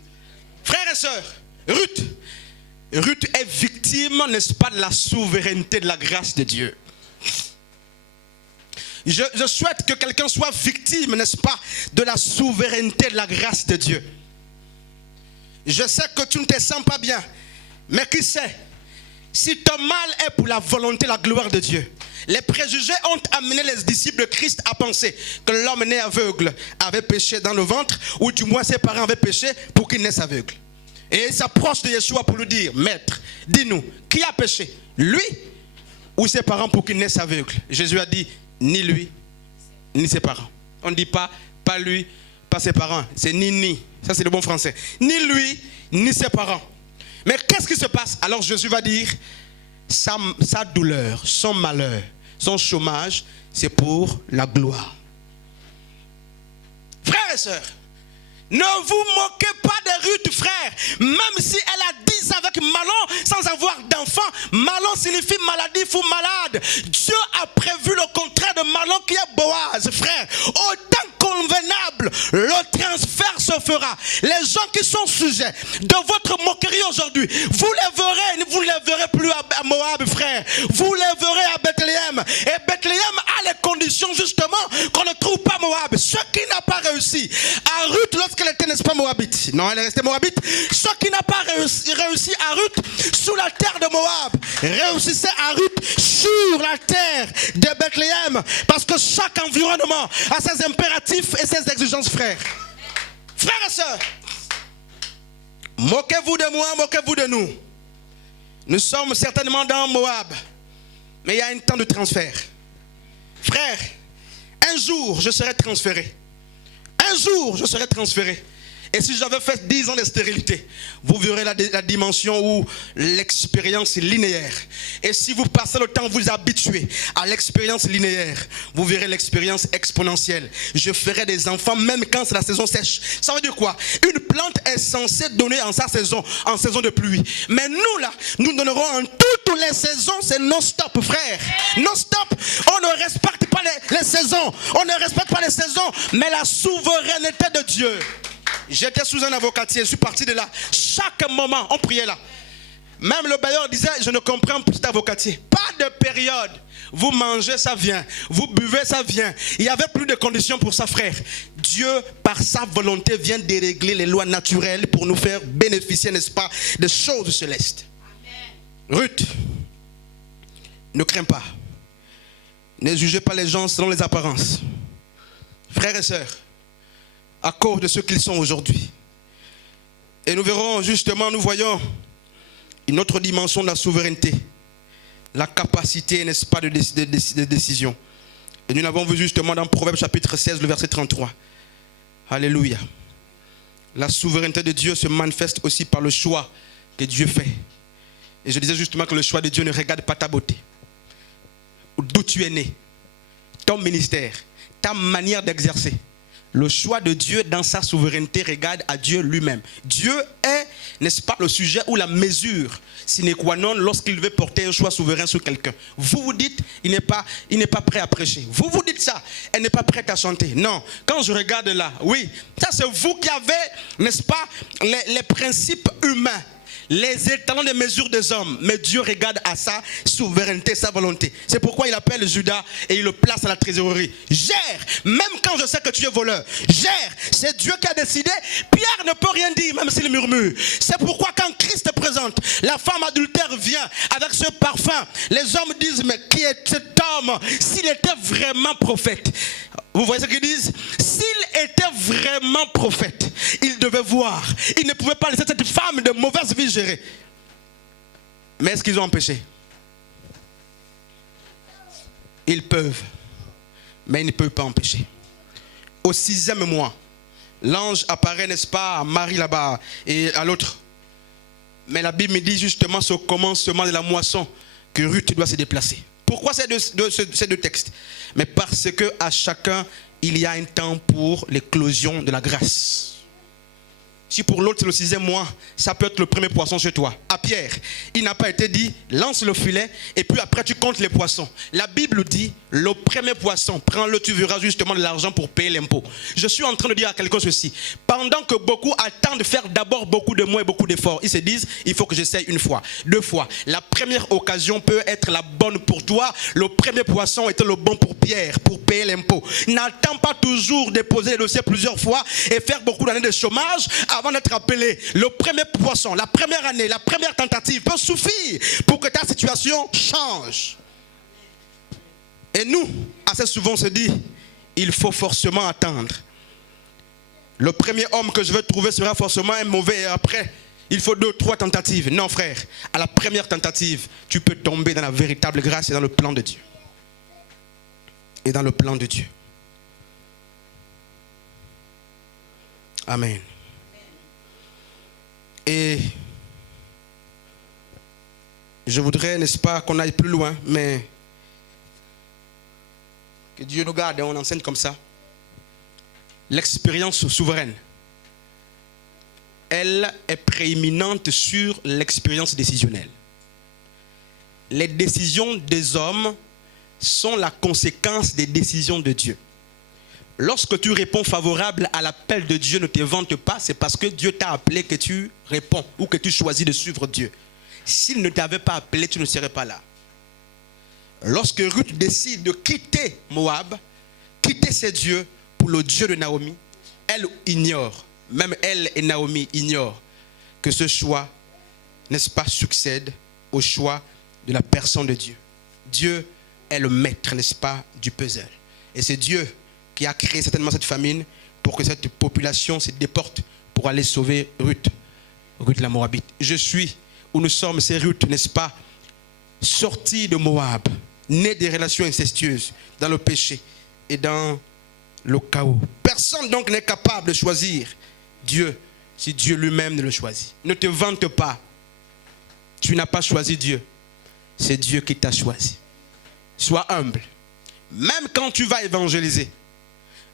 Frères et sœurs, Ruth est victime, n'est-ce pas, de la souveraineté de la grâce de Dieu. Je souhaite que quelqu'un soit victime, n'est-ce pas, de la souveraineté de la grâce de Dieu. Je sais que tu ne te sens pas bien, mais qui sait, si ton mal est pour la volonté, la gloire de Dieu. Les préjugés ont amené les disciples de Christ à penser que l'homme né aveugle avait péché dans le ventre, ou du moins ses parents avaient péché pour qu'il naisse aveugle. Et il s'approche de Yeshua pour lui dire, maître, dis-nous, qui a péché, lui ou ses parents pour qu'il naisse aveugle? Jésus a dit, ni lui, ni ses parents. On ne dit pas lui, pas ses parents. C'est ni. Ça c'est le bon français. Ni lui, ni ses parents. Mais qu'est-ce qui se passe? Alors Jésus va dire, sa douleur, son malheur, son chômage, c'est pour la gloire. Frères et sœurs, ne vous moquez pas de Ruth, frère. Même si elle a 10 avec Malon sans avoir d'enfant. Malon signifie maladif ou malade. Dieu a prévu le contraire de Malon qui est Boaz, frère. Autant convenable, le transfert se fera. Les gens qui sont sujets de votre moquerie aujourd'hui, vous ne les verrez plus à Moab, frère. Vous les verrez à Bethléem. Et Bethléem a les conditions justement qu'on ne trouve pas Moab. Ce qui n'a pas réussi à Ruth lorsqu'elle était, n'est-ce pas, Moabite. Non, elle est restée Moabite. Ce qui n'a pas réussi à Ruth sous la terre de Moab, réussissait à Ruth sur la terre de Bethléem. Parce que chaque environnement a ses impératifs et ses exigences, frères. Frères et sœurs, moquez-vous de moi, moquez-vous de nous. Nous sommes certainement dans Moab, mais il y a un temps de transfert. Frère, un jour je serai transféré. Un jour je serai transféré. Et si j'avais fait 10 ans de stérilité, vous verrez la dimension où l'expérience est linéaire. Et si vous passez le temps, vous habituez à l'expérience linéaire, vous verrez l'expérience exponentielle. Je ferai des enfants même quand c'est la saison sèche. Ça veut dire quoi? Une plante est censée donner en sa saison, en saison de pluie. Mais nous là, nous donnerons en toutes les saisons, c'est non-stop, frère. Non-stop. On ne respecte pas les saisons. On ne respecte pas les saisons, mais la souveraineté de Dieu. J'étais sous un avocatier, je suis parti de là. Chaque moment, on priait là. Même le bailleur disait, je ne comprends plus cet avocatier. Pas de période. Vous mangez, ça vient. Vous buvez, ça vient. Il n'y avait plus de conditions pour ça, frère. Dieu, par sa volonté, vient dérégler les lois naturelles pour nous faire bénéficier, n'est-ce pas, des choses célestes. Amen. Ruth, ne crains pas. Ne jugez pas les gens selon les apparences. Frères et sœurs, à cause de ce qu'ils sont aujourd'hui. Et nous verrons justement, nous voyons une autre dimension de la souveraineté. La capacité, n'est-ce pas, de décision. Et nous l'avons vu justement dans Proverbes chapitre 16, le verset 33. Alléluia. La souveraineté de Dieu se manifeste aussi par le choix que Dieu fait. Et je disais justement que le choix de Dieu ne regarde pas ta beauté, d'où tu es né, ton ministère, ta manière d'exercer. Le choix de Dieu dans sa souveraineté regarde à Dieu lui-même. Dieu est, n'est-ce pas, le sujet ou la mesure sine qua non lorsqu'il veut porter un choix souverain sur quelqu'un. Vous vous dites, il n'est pas prêt à prêcher. Vous vous dites ça, elle n'est pas prête à chanter. Non, quand je regarde là, oui, ça c'est vous qui avez, n'est-ce pas, les principes humains. Les étalons de mesure des hommes, mais Dieu regarde à sa souveraineté, sa volonté. C'est pourquoi il appelle Judas et il le place à la trésorerie. Gère, même quand je sais que tu es voleur. Gère, c'est Dieu qui a décidé. Pierre ne peut rien dire, même s'il murmure. C'est pourquoi quand Christ est présente, la femme adultère vient avec ce parfum. Les hommes disent, mais qui est cet homme? S'il était vraiment prophète. Vous voyez ce qu'ils disent? S'il était vraiment prophète, il devait voir. Il ne pouvait pas laisser cette femme de mauvaise vie gérer. Mais est-ce qu'ils ont empêché? Ils peuvent, mais ils ne peuvent pas empêcher. Au 6e mois, l'ange apparaît, n'est-ce pas, à Marie là-bas et à l'autre. Mais la Bible me dit justement au commencement de la moisson que Ruth doit se déplacer. Pourquoi ces deux textes? Mais parce qu'à chacun, il y a un temps pour l'éclosion de la grâce. Si pour l'autre c'est le 6e mois, ça peut être le premier poisson chez toi. À Pierre, il n'a pas été dit, lance le filet et puis après tu comptes les poissons. La Bible dit, le premier poisson, prends-le, tu verras justement de l'argent pour payer l'impôt. Je suis en train de dire à quelqu'un ceci. Pendant que beaucoup attendent de faire d'abord beaucoup de mots et beaucoup d'efforts, ils se disent, il faut que j'essaye une fois, 2 fois. La première occasion peut être la bonne pour toi. Le premier poisson était le bon pour Pierre, pour payer l'impôt. N'attends pas toujours déposer le dossier plusieurs fois et faire beaucoup d'années de chômage avant d'être appelé. Le premier poisson, la première année, la première tentative peut suffire pour que ta situation change. Et nous, assez souvent on se dit, il faut forcément attendre. Le premier homme que je vais trouver sera forcément un mauvais et après, il faut 2 ou 3 tentatives. Non frère, à la première tentative, tu peux tomber dans la véritable grâce et dans le plan de Dieu. Et dans le plan de Dieu. Amen. Et je voudrais, n'est-ce pas, qu'on aille plus loin, mais que Dieu nous garde et on enseigne comme ça. L'expérience souveraine, elle est prééminente sur l'expérience décisionnelle. Les décisions des hommes sont la conséquence des décisions de Dieu. Lorsque tu réponds favorable à l'appel de Dieu, ne te vante pas, c'est parce que Dieu t'a appelé que tu réponds ou que tu choisis de suivre Dieu. S'il ne t'avait pas appelé, tu ne serais pas là. Lorsque Ruth décide de quitter Moab, quitter ses dieux pour le Dieu de Naomi, elle ignore, même elle et Naomi ignorent que ce choix, n'est-ce pas, succède au choix de la personne de Dieu. Dieu est le maître, n'est-ce pas, du puzzle. Et c'est Dieu qui a créé certainement cette famine pour que cette population se déporte pour aller sauver Ruth la Moabite. Je suis où nous sommes, c'est Ruth, n'est-ce pas, sortie de Moab, née des relations incestueuses, dans le péché et dans le chaos. Personne donc n'est capable de choisir Dieu si Dieu lui-même ne le choisit. Ne te vante pas. Tu n'as pas choisi Dieu. C'est Dieu qui t'a choisi. Sois humble. Même quand tu vas évangéliser,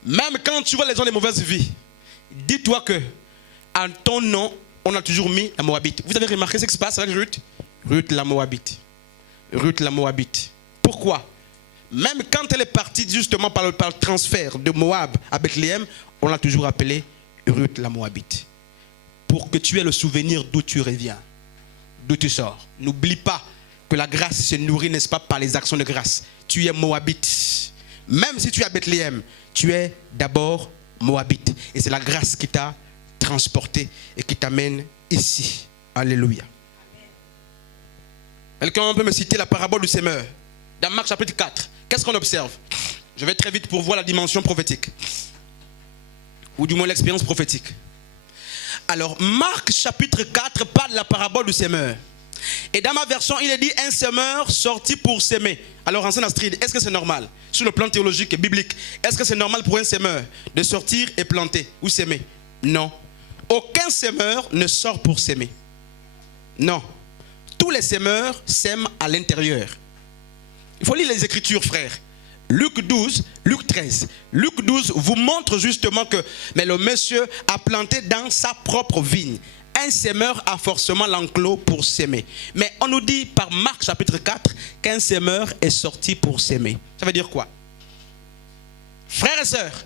même quand tu vois les gens de mauvaise vie, dis-toi que en ton nom, on a toujours mis la Moabite. Vous avez remarqué ce qui se passe avec Ruth? Ruth la Moabite. Ruth la Moabite. Pourquoi? Même quand elle est partie justement par le transfert de Moab à Bethléem, on l'a toujours appelée Ruth la Moabite. Pour que tu aies le souvenir d'où tu reviens, d'où tu sors. N'oublie pas que la grâce se nourrit, n'est-ce pas, par les actions de grâce. Tu es Moabite. Même si tu es à Bethléem, tu es d'abord Moabite. Et c'est la grâce qui t'a transporté et qui t'amène ici. Alléluia. Quelqu'un peut me citer la parabole du semeur dans Marc chapitre 4. Qu'est-ce qu'on observe? Je vais très vite pour voir la dimension prophétique. Ou du moins l'expérience prophétique. Alors, Marc chapitre 4 parle de la parabole du semeur. Et dans ma version, il est dit un semeur sorti pour s'aimer. Alors, Ancien Astrid, est-ce que c'est normal? Sur le plan théologique et biblique, est-ce que c'est normal pour un semeur de sortir et planter ou s'aimer? Non. Aucun semeur ne sort pour s'aimer. Non. Tous les semeurs sèment à l'intérieur. Il faut lire les Écritures, frères. Luc 12, Luc 13. Luc 12 vous montre justement que mais le monsieur a planté dans sa propre vigne. Un semeur a forcément l'enclos pour s'aimer. Mais on nous dit par Marc chapitre 4 qu'un semeur est sorti pour s'aimer. Ça veut dire quoi? Frères et sœurs,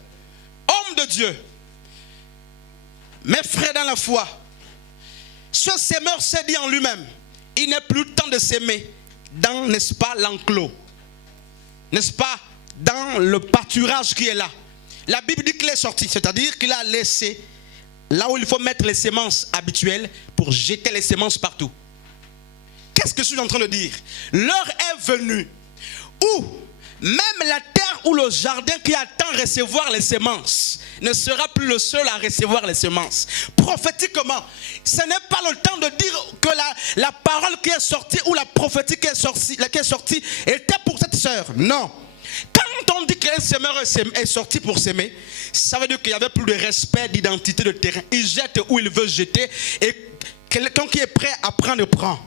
hommes de Dieu, mes frères dans la foi, ce semeur s'est dit en lui-même, il n'est plus temps de s'aimer dans, n'est-ce pas, l'enclos. N'est-ce pas, dans le pâturage qui est là. La Bible dit qu'il est sorti, c'est-à-dire qu'il a laissé là où il faut mettre les semences habituelles pour jeter les semences partout. Qu'est-ce que je suis en train de dire? L'heure est venue où même la terre ou le jardin qui attend recevoir les semences ne sera plus le seul à recevoir les semences. Prophétiquement, ce n'est pas le temps de dire que la parole qui est sortie ou la prophétie qui est sortie était pour cette sœur. Non. Quand on dit qu'un semeur est sorti pour s'aimer, ça veut dire qu'il n'y avait plus de respect d'identité de terrain. Il jette où il veut jeter et quelqu'un qui est prêt à prendre, prend.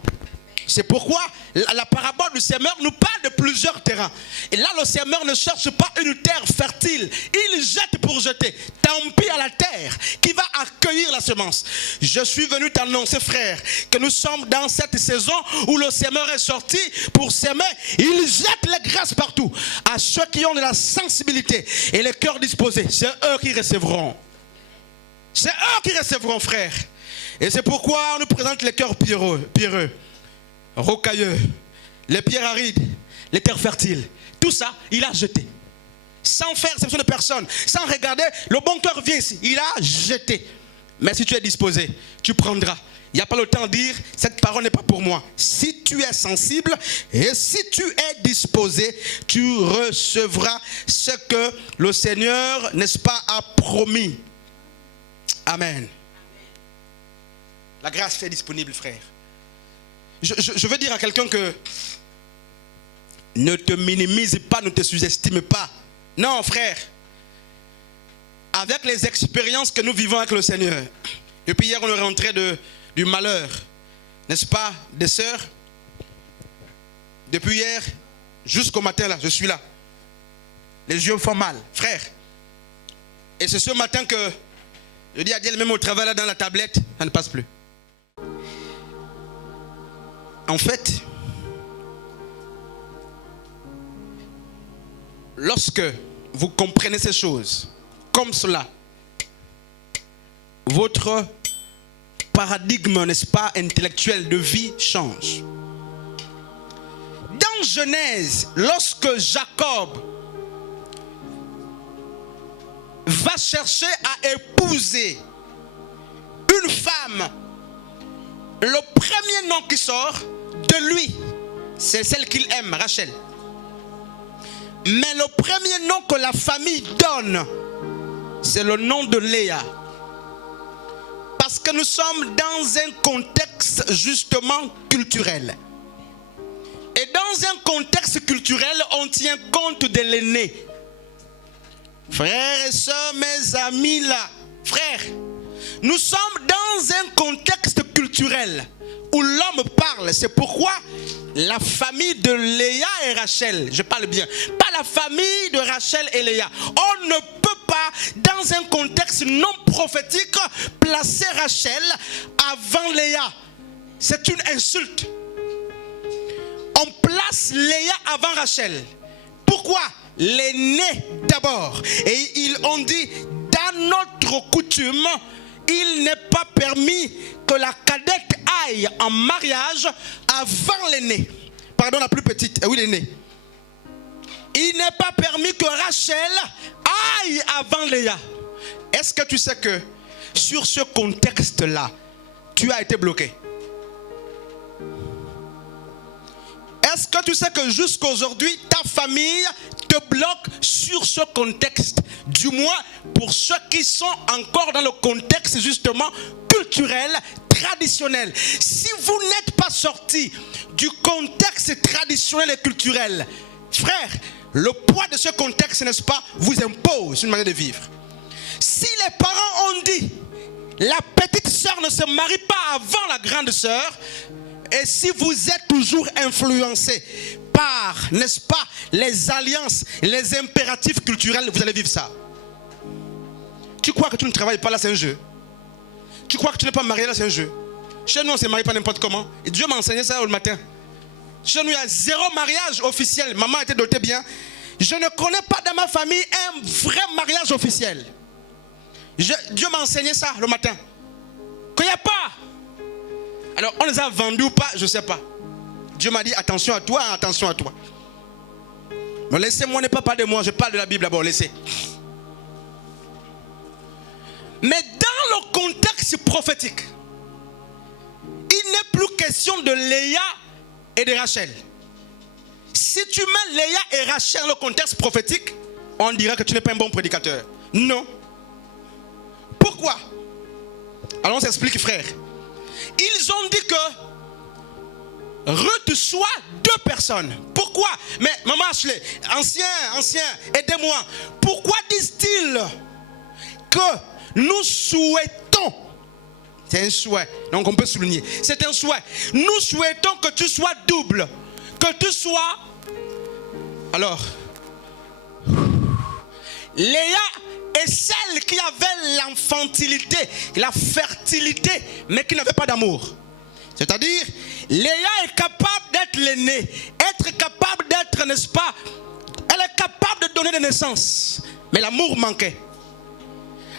C'est pourquoi la parabole du semeur nous parle de plusieurs terrains. Et là, le semeur ne cherche pas une terre fertile. Il jette pour jeter. Tant pis à la terre qui va accueillir la semence. Je suis venu t'annoncer, frère, que nous sommes dans cette saison où le semeur est sorti pour s'aimer. Il jette les grâces partout. À ceux qui ont de la sensibilité et le cœur disposé, c'est eux qui recevront. C'est eux qui recevront, frère. Et c'est pourquoi on nous présente les cœurs pierreux, rocailleux, les pierres arides, les terres fertiles. Tout ça, il a jeté. Sans faire exception de personne, sans regarder, le bon cœur vient ici. Il a jeté. Mais si tu es disposé, tu prendras. Il n'y a pas le temps de dire, cette parole n'est pas pour moi. Si tu es sensible et si tu es disposé, tu recevras ce que le Seigneur, n'est-ce pas, a promis. Amen. La grâce est disponible, frère. Je veux dire à quelqu'un que ne te minimise pas, ne te sous-estime pas. Non, frère. Avec les expériences que nous vivons avec le Seigneur. Depuis hier, on est rentré du malheur. N'est-ce pas, des sœurs? Depuis hier, jusqu'au matin, là, je suis là. Les yeux font mal, frère. Et c'est ce matin que je dis à Dieu, même au travail, là, dans la tablette, ça ne passe plus. En fait, lorsque vous comprenez ces choses comme cela, votre paradigme, n'est-ce pas, intellectuel de vie change. Dans Genèse, lorsque Jacob va chercher à épouser une femme, le premier nom qui sort de lui, c'est celle qu'il aime, Rachel. Mais le premier nom que la famille donne, c'est le nom de Léa. Parce que nous sommes dans un contexte justement culturel. Et dans un contexte culturel, on tient compte de l'aîné. Frères et sœurs, mes amis là, frères, Nous sommes dans un contexte culturel où l'homme parle. C'est pourquoi la famille de Léa et Rachel, je parle bien, pas la famille de Rachel et Léa. On ne peut pas, dans un contexte non prophétique, placer Rachel avant Léa. C'est une insulte. On place Léa avant Rachel. Pourquoi? L'aîné d'abord. Et ils ont dit, dans notre coutume, il n'est pas permis que la cadette aille en mariage avant l'aîné. Pardon, la plus petite. Oui, l'aîné. Il n'est pas permis que Rachel aille avant Léa. Est-ce que tu sais que sur ce contexte-là, tu as été bloqué? Est-ce que tu sais que jusqu'aujourd'hui, ta famille te bloque sur ce contexte? Du moins, pour ceux qui sont encore dans le contexte justement culturel, traditionnel. Si vous n'êtes pas sorti du contexte traditionnel et culturel, frère, le poids de ce contexte, n'est-ce pas, vous impose une manière de vivre. Si les parents ont dit, la petite sœur ne se marie pas avant la grande sœur, et si vous êtes toujours influencé par, n'est-ce pas, les alliances, les impératifs culturels, vous allez vivre ça. Tu crois que tu ne travailles pas là, c'est un jeu. Tu crois que tu n'es pas marié là, c'est un jeu. Chez nous, on ne se marie pas n'importe comment. Et Dieu m'a enseigné ça le matin. Chez nous, il y a 0 mariage officiel. Maman était dotée bien. Je ne connais pas dans ma famille un vrai mariage officiel. Dieu m'a enseigné ça le matin. Qu'il n'y a pas. Alors, on les a vendus ou pas, je ne sais pas. Dieu m'a dit, attention à toi, attention à toi. Mais laissez-moi ne pas parler de moi, je parle de la Bible d'abord, laissez. Mais dans le contexte prophétique, il n'est plus question de Léa et de Rachel. Si tu mets Léa et Rachel dans le contexte prophétique, on dirait que tu n'es pas un bon prédicateur. Non. Pourquoi? Alors on s'explique, frère. Ils ont dit que Ruth soit 2 personnes. Pourquoi? Mais maman Ashley, ancien, aidez-moi. Pourquoi disent-ils que nous souhaitons, c'est un souhait, donc on peut souligner, c'est un souhait, nous souhaitons que tu sois double, que tu sois, alors, Léa est celle qui avait l'infantilité, la fertilité, mais qui n'avait pas d'amour. C'est-à-dire, Léa est capable d'être l'aînée, être capable d'être, n'est-ce pas, elle est capable de donner des naissances, mais l'amour manquait.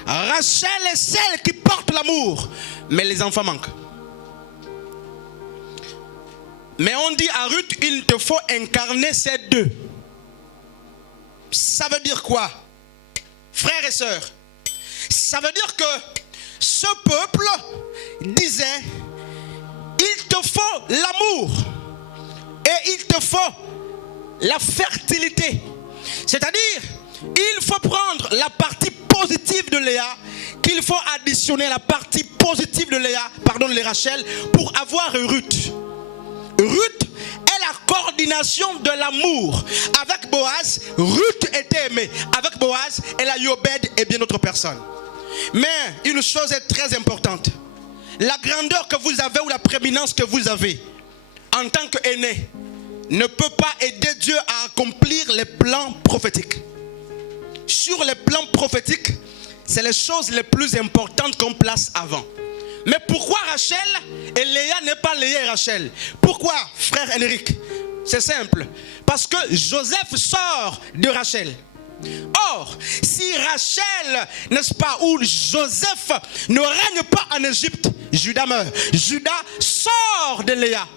Rachel est celle qui porte l'amour, mais les enfants manquent. Mais on dit à Ruth, il te faut incarner ces 2. Ça veut dire quoi? Frères et sœurs, ça veut dire que ce peuple disait, il te faut l'amour et il te faut la fertilité. C'est-à-dire, il faut prendre la partie positive de Léa, qu'il faut additionner la partie positive de Léa, pardon, de Rachel, pour avoir Ruth. Ruth est la coordination de l'amour. Avec Boaz, Ruth était aimée. Avec Boaz, elle a eu Obed et bien d'autres personnes. Mais une chose est très importante. La grandeur que vous avez ou la prééminence que vous avez en tant qu'aîné ne peut pas aider Dieu à accomplir les plans prophétiques. Sur les plans prophétiques, c'est les choses les plus importantes qu'on place avant. Mais pourquoi Rachel et Léa n'est pas Léa et Rachel? Pourquoi, frère Henrik? C'est simple. Parce que Joseph sort de Rachel. Or, si Rachel, n'est-ce pas, ou Joseph ne règne pas en Égypte, Judas meurt. Judas sort de Léa.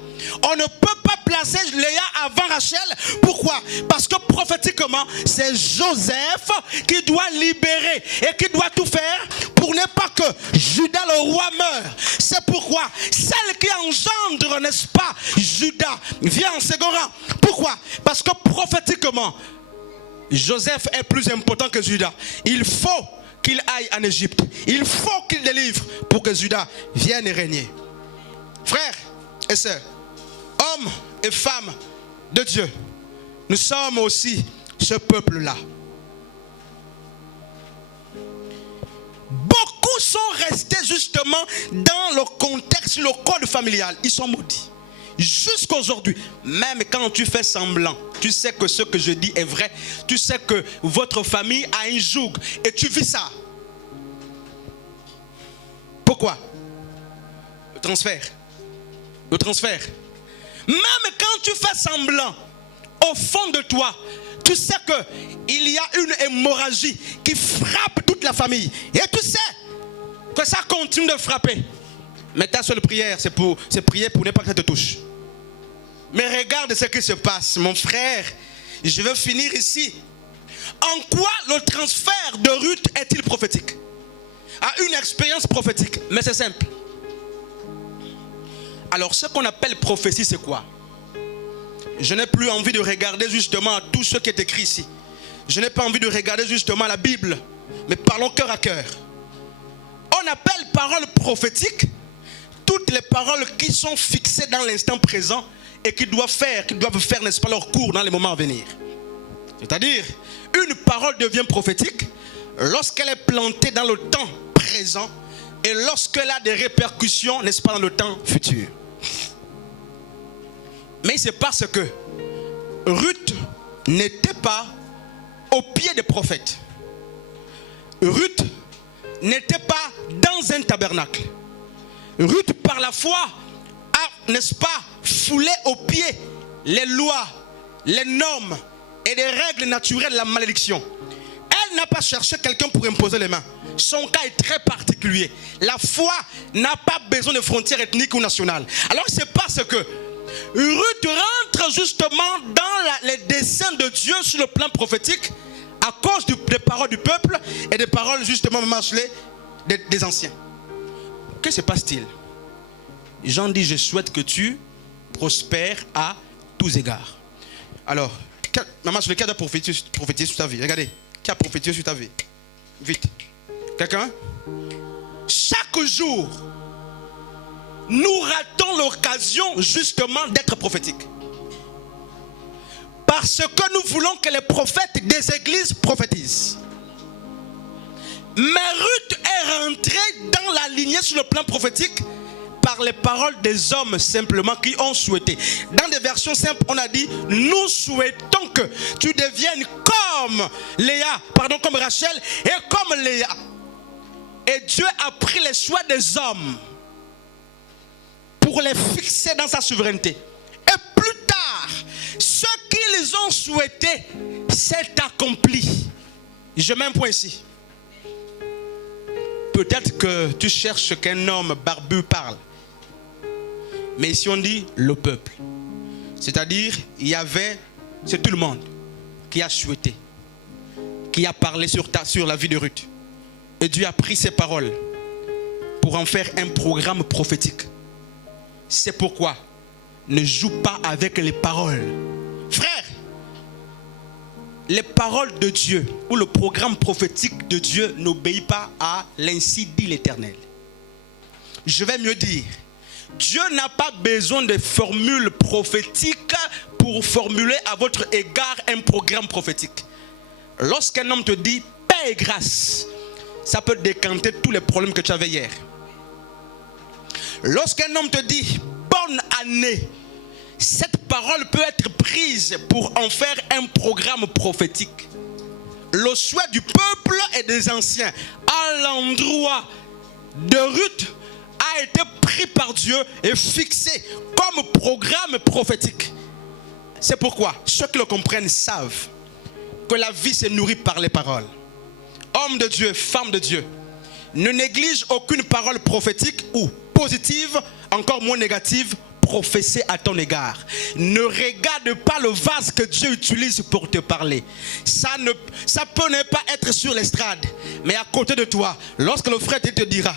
On ne peut pas placer Léa avant Rachel. Pourquoi? Parce que prophétiquement, c'est Joseph qui doit libérer et qui doit tout faire pour ne pas que Judas le roi meure. C'est pourquoi celle qui engendre, n'est-ce pas, Judas vient en second rang. Pourquoi? Parce que prophétiquement, Joseph est plus important que Judas. Il faut qu'il aille en Égypte. Il faut qu'il délivre pour que Judas vienne régner. Frères et sœurs, hommes et femmes de Dieu, nous sommes aussi ce peuple-là. Beaucoup sont restés justement dans le contexte, le code familial, ils sont maudits. Jusqu'aujourd'hui, même quand tu fais semblant, tu sais que ce que je dis est vrai, tu sais que votre famille a un joug et tu vis ça. Pourquoi? Le transfert. Le transfert. Même quand tu fais semblant, au fond de toi, tu sais qu'il y a une hémorragie qui frappe toute la famille. Et tu sais que ça continue de frapper. Mais ta seule prière, c'est prier pour ne pas que ça te touche. Mais regarde ce qui se passe, mon frère. Je vais finir ici. En quoi le transfert de Ruth est-il prophétique? À une expérience prophétique. Mais c'est simple. Alors ce qu'on appelle prophétie, c'est quoi? Je n'ai plus envie de regarder justement tout ce qui est écrit ici. Je n'ai pas envie de regarder justement la Bible. Mais parlons cœur à cœur. On appelle parole prophétique toutes les paroles qui sont fixées dans l'instant présent et qui doivent faire, n'est-ce pas, leur cours dans les moments à venir. C'est-à-dire, une parole devient prophétique lorsqu'elle est plantée dans le temps présent et lorsqu'elle a des répercussions, n'est-ce pas, dans le temps futur. Mais c'est parce que Ruth n'était pas au pied des prophètes. Ruth n'était pas dans un tabernacle. Ruth, par la foi, a, n'est-ce pas, foulé aux pieds les lois, les normes et les règles naturelles de la malédiction. Elle n'a pas cherché quelqu'un pour imposer les mains. Son cas est très particulier. La foi n'a pas besoin de frontières ethniques ou nationales. Alors c'est parce que Ruth rentre justement dans les desseins de Dieu sur le plan prophétique à cause des paroles du peuple et des paroles justement des anciens. Que se passe-t-il? Jean dit, je souhaite que tu prospères à tous égards. Alors, maman, sur le cas de prophétiser sur ta vie. Regardez, qui a prophétisé sur ta vie? Vite. Quelqu'un? Chaque jour, nous ratons l'occasion justement d'être prophétique. Parce que nous voulons que les prophètes des églises prophétisent. Mais Ruth est rentrée dans la lignée sur le plan prophétique par les paroles des hommes simplement qui ont souhaité. Dans des versions simples, on a dit, nous souhaitons que tu deviennes comme comme Rachel et comme Léa. Et Dieu a pris les choix des hommes pour les fixer dans sa souveraineté. Et plus tard, ce qu'ils ont souhaité s'est accompli. Je mets un point ici. Peut-être que tu cherches qu'un homme barbu parle. Mais ici on dit le peuple. C'est-à-dire, c'est tout le monde qui a souhaité, qui a parlé sur la vie de Ruth. Et Dieu a pris ces paroles pour en faire un programme prophétique. C'est pourquoi ne joue pas avec les paroles. Frère, les paroles de Dieu ou le programme prophétique de Dieu n'obéit pas à l'ainsi dit l'Éternel. Je vais mieux dire, Dieu n'a pas besoin de formules prophétiques pour formuler à votre égard un programme prophétique. Lorsqu'un homme te dit paix et grâce, ça peut décanter tous les problèmes que tu avais hier. Lorsqu'un homme te dit bonne année, cette parole peut être prise pour en faire un programme prophétique. Le souhait du peuple et des anciens à l'endroit de Ruth a été pris par Dieu et fixé comme programme prophétique. C'est pourquoi ceux qui le comprennent savent que la vie se nourrit par les paroles. Homme de Dieu, femme de Dieu, ne néglige aucune parole prophétique ou positive, encore moins négative, professée à ton égard. Ne regarde pas le vase que Dieu utilise pour te parler. Ça peut ne pas être sur l'estrade, mais à côté de toi, lorsque le frère te dira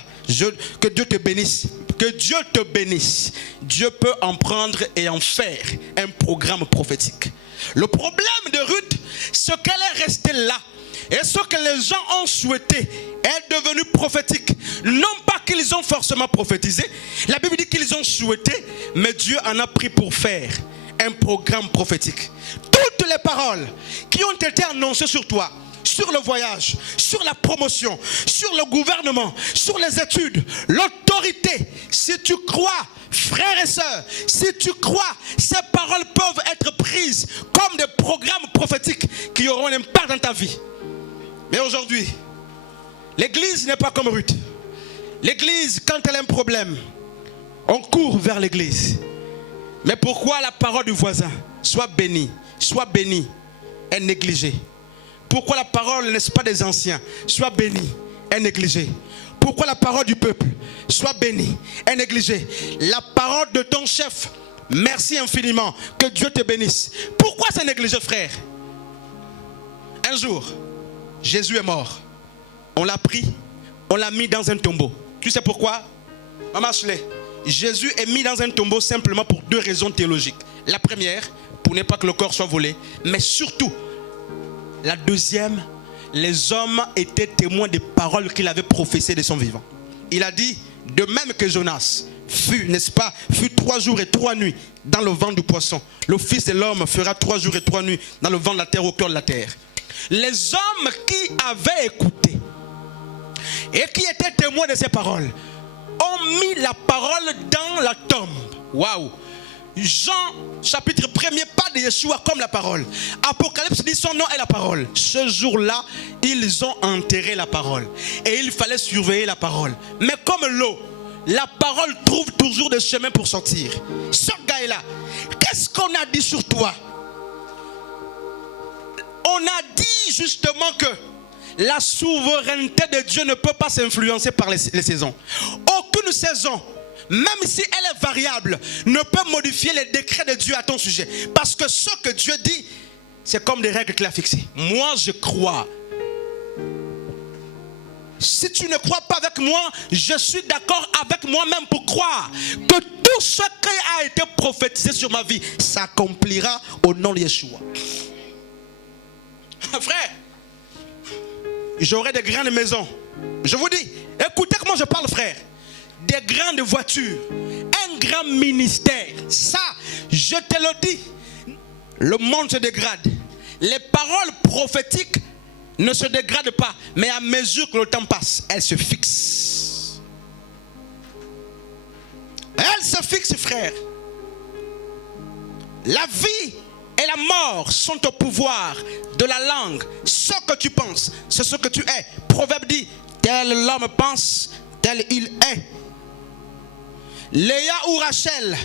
que Dieu te bénisse, Dieu peut en prendre et en faire un programme prophétique. Le problème de Ruth, c'est qu'elle est restée là. Et ce que les gens ont souhaité est devenu prophétique. Non pas qu'ils ont forcément prophétisé. La Bible dit qu'ils ont souhaité, mais Dieu en a pris pour faire un programme prophétique. Toutes les paroles qui ont été annoncées sur toi, sur le voyage, sur la promotion, sur le gouvernement, sur les études, l'autorité. Si tu crois, frères et sœurs, si tu crois, ces paroles peuvent être prises comme des programmes prophétiques qui auront un impact dans ta vie. Mais aujourd'hui, l'église n'est pas comme Ruth. L'église, quand elle a un problème, on court vers l'église. Mais pourquoi la parole du voisin, soit bénie, est négligée? Pourquoi la parole, n'est-ce pas, des anciens, soit bénie, est négligée? Pourquoi la parole du peuple, soit bénie, est négligée? La parole de ton chef, merci infiniment, que Dieu te bénisse. Pourquoi c'est négligé, frère? Un jour, Jésus est mort. On l'a pris, on l'a mis dans un tombeau. Tu sais pourquoi? Maman Ashley, Jésus est mis dans un tombeau simplement pour deux raisons théologiques. La première, pour ne pas que le corps soit volé. Mais surtout, la deuxième, les hommes étaient témoins des paroles qu'il avait prophétées de son vivant. Il a dit, de même que Jonas fut, n'est-ce pas, fut 3 jours et 3 nuits dans le ventre du poisson, le Fils de l'homme fera 3 jours et 3 nuits dans le ventre de la terre, au cœur de la terre. Les hommes qui avaient écouté et qui étaient témoins de ces paroles ont mis la parole dans la tombe. Waouh! Jean chapitre 1er parle de Yeshua comme la parole. Apocalypse dit son nom est la parole. Ce jour-là, ils ont enterré la parole. Et il fallait surveiller la parole. Mais comme l'eau, la parole trouve toujours des chemins pour sortir. Ce gars-là, qu'est-ce qu'on a dit sur toi? On a dit justement que la souveraineté de Dieu ne peut pas s'influencer par les saisons. Aucune saison, même si elle est variable, ne peut modifier les décrets de Dieu à ton sujet. Parce que ce que Dieu dit, c'est comme des règles qu'il a fixées. Moi, je crois. Si tu ne crois pas avec moi, je suis d'accord avec moi-même pour croire que tout ce qui a été prophétisé sur ma vie s'accomplira au nom de Yeshua. Frère, j'aurai des grandes maisons. Je vous dis, écoutez comment je parle, frère. Des grandes voitures, un grand ministère. Ça, je te le dis, le monde se dégrade. Les paroles prophétiques ne se dégradent pas, mais à mesure que le temps passe, elles se fixent. Elles se fixent, frère. La vie et la mort sont au pouvoir de la langue. Ce que tu penses, c'est ce que tu es. Proverbe dit, tel l'homme pense, tel il est. Léa ou Rachel?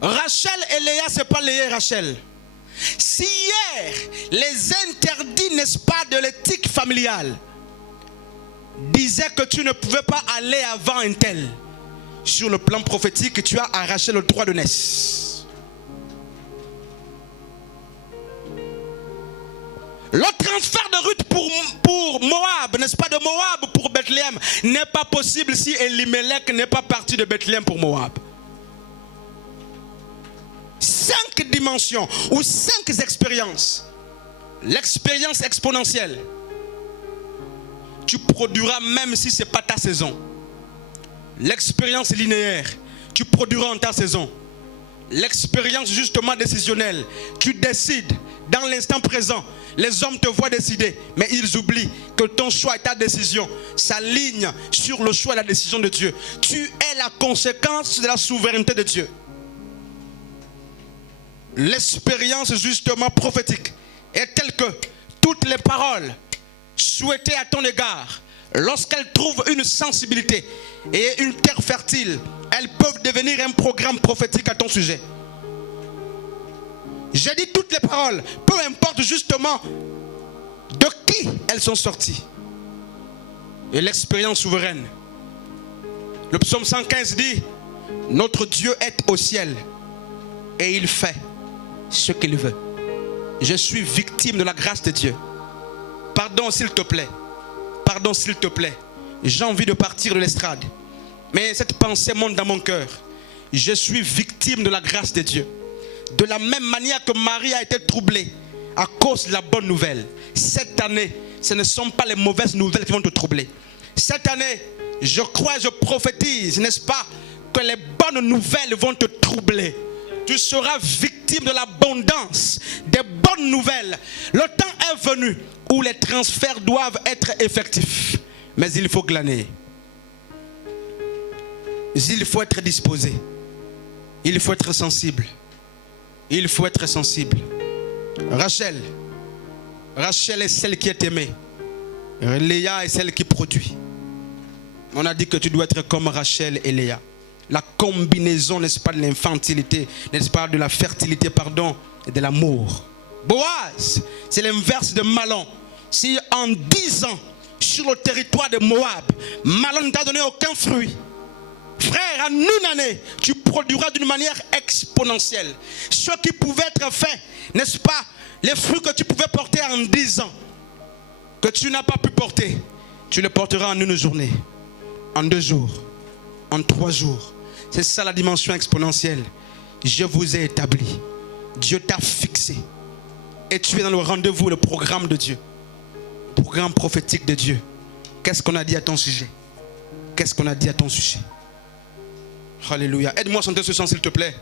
Rachel et Léa, c'est pas Léa et Rachel. Si hier, les interdits, n'est-ce pas, de l'éthique familiale disaient que tu ne pouvais pas aller avant un tel, sur le plan prophétique, tu as arraché le droit de naissance. Le transfert de Ruth pour Moab, n'est-ce pas, de Moab pour Bethléem, n'est pas possible si Elimelech n'est pas parti de Bethléem pour Moab. 5 dimensions ou 5 expériences. L'expérience exponentielle. Tu produiras même si ce n'est pas ta saison. L'expérience linéaire. Tu produiras en ta saison. L'expérience justement décisionnelle. Tu décides dans l'instant présent. Les hommes te voient décider, mais ils oublient que ton choix et ta décision s'alignent sur le choix et la décision de Dieu. Tu es la conséquence de la souveraineté de Dieu. L'expérience justement prophétique est telle que toutes les paroles souhaitées à ton égard, lorsqu'elles trouvent une sensibilité et une terre fertile, elles peuvent devenir un programme prophétique à ton sujet. J'ai dit toutes les paroles, peu importe justement de qui elles sont sorties. Et l'expérience souveraine. Le psaume 115 dit, notre Dieu est au ciel et il fait ce qu'il veut. Je suis victime de la grâce de Dieu. Pardon s'il te plaît. Pardon s'il te plaît. J'ai envie de partir de l'estrade. Mais cette pensée monte dans mon cœur. Je suis victime de la grâce de Dieu. De la même manière que Marie a été troublée à cause de la bonne nouvelle. Cette année, ce ne sont pas les mauvaises nouvelles qui vont te troubler. Cette année, je crois et je prophétise, n'est-ce pas, que les bonnes nouvelles vont te troubler. Tu seras victime de l'abondance, des bonnes nouvelles. Le temps est venu où les transferts doivent être effectifs. Mais il faut glaner. Il faut être disposé. Il faut être sensible. Il faut être sensible. Rachel est celle qui est aimée. Léa est celle qui produit. On a dit que tu dois être comme Rachel et Léa. La combinaison, n'est-ce pas, de l'infantilité, n'est-ce pas, de la fertilité, pardon, et de l'amour. Boaz, c'est l'inverse de Mahlon. Si en 10 ans, sur le territoire de Moab, Mahlon ne t'a donné aucun fruit, frère, en une année, tu produiras d'une manière exponentielle. Ce qui pouvait être fait, n'est-ce pas, les fruits que tu pouvais porter en 10 ans, que tu n'as pas pu porter, tu les porteras en une journée, en 2 jours, en 3 jours. C'est ça la dimension exponentielle. Je vous ai établi. Dieu t'a fixé. Et tu es dans le rendez-vous, le programme de Dieu. Le programme prophétique de Dieu. Qu'est-ce qu'on a dit à ton sujet? Qu'est-ce qu'on a dit à ton sujet? Alléluia. Aide-moi à chanter ce chant, s'il te plaît.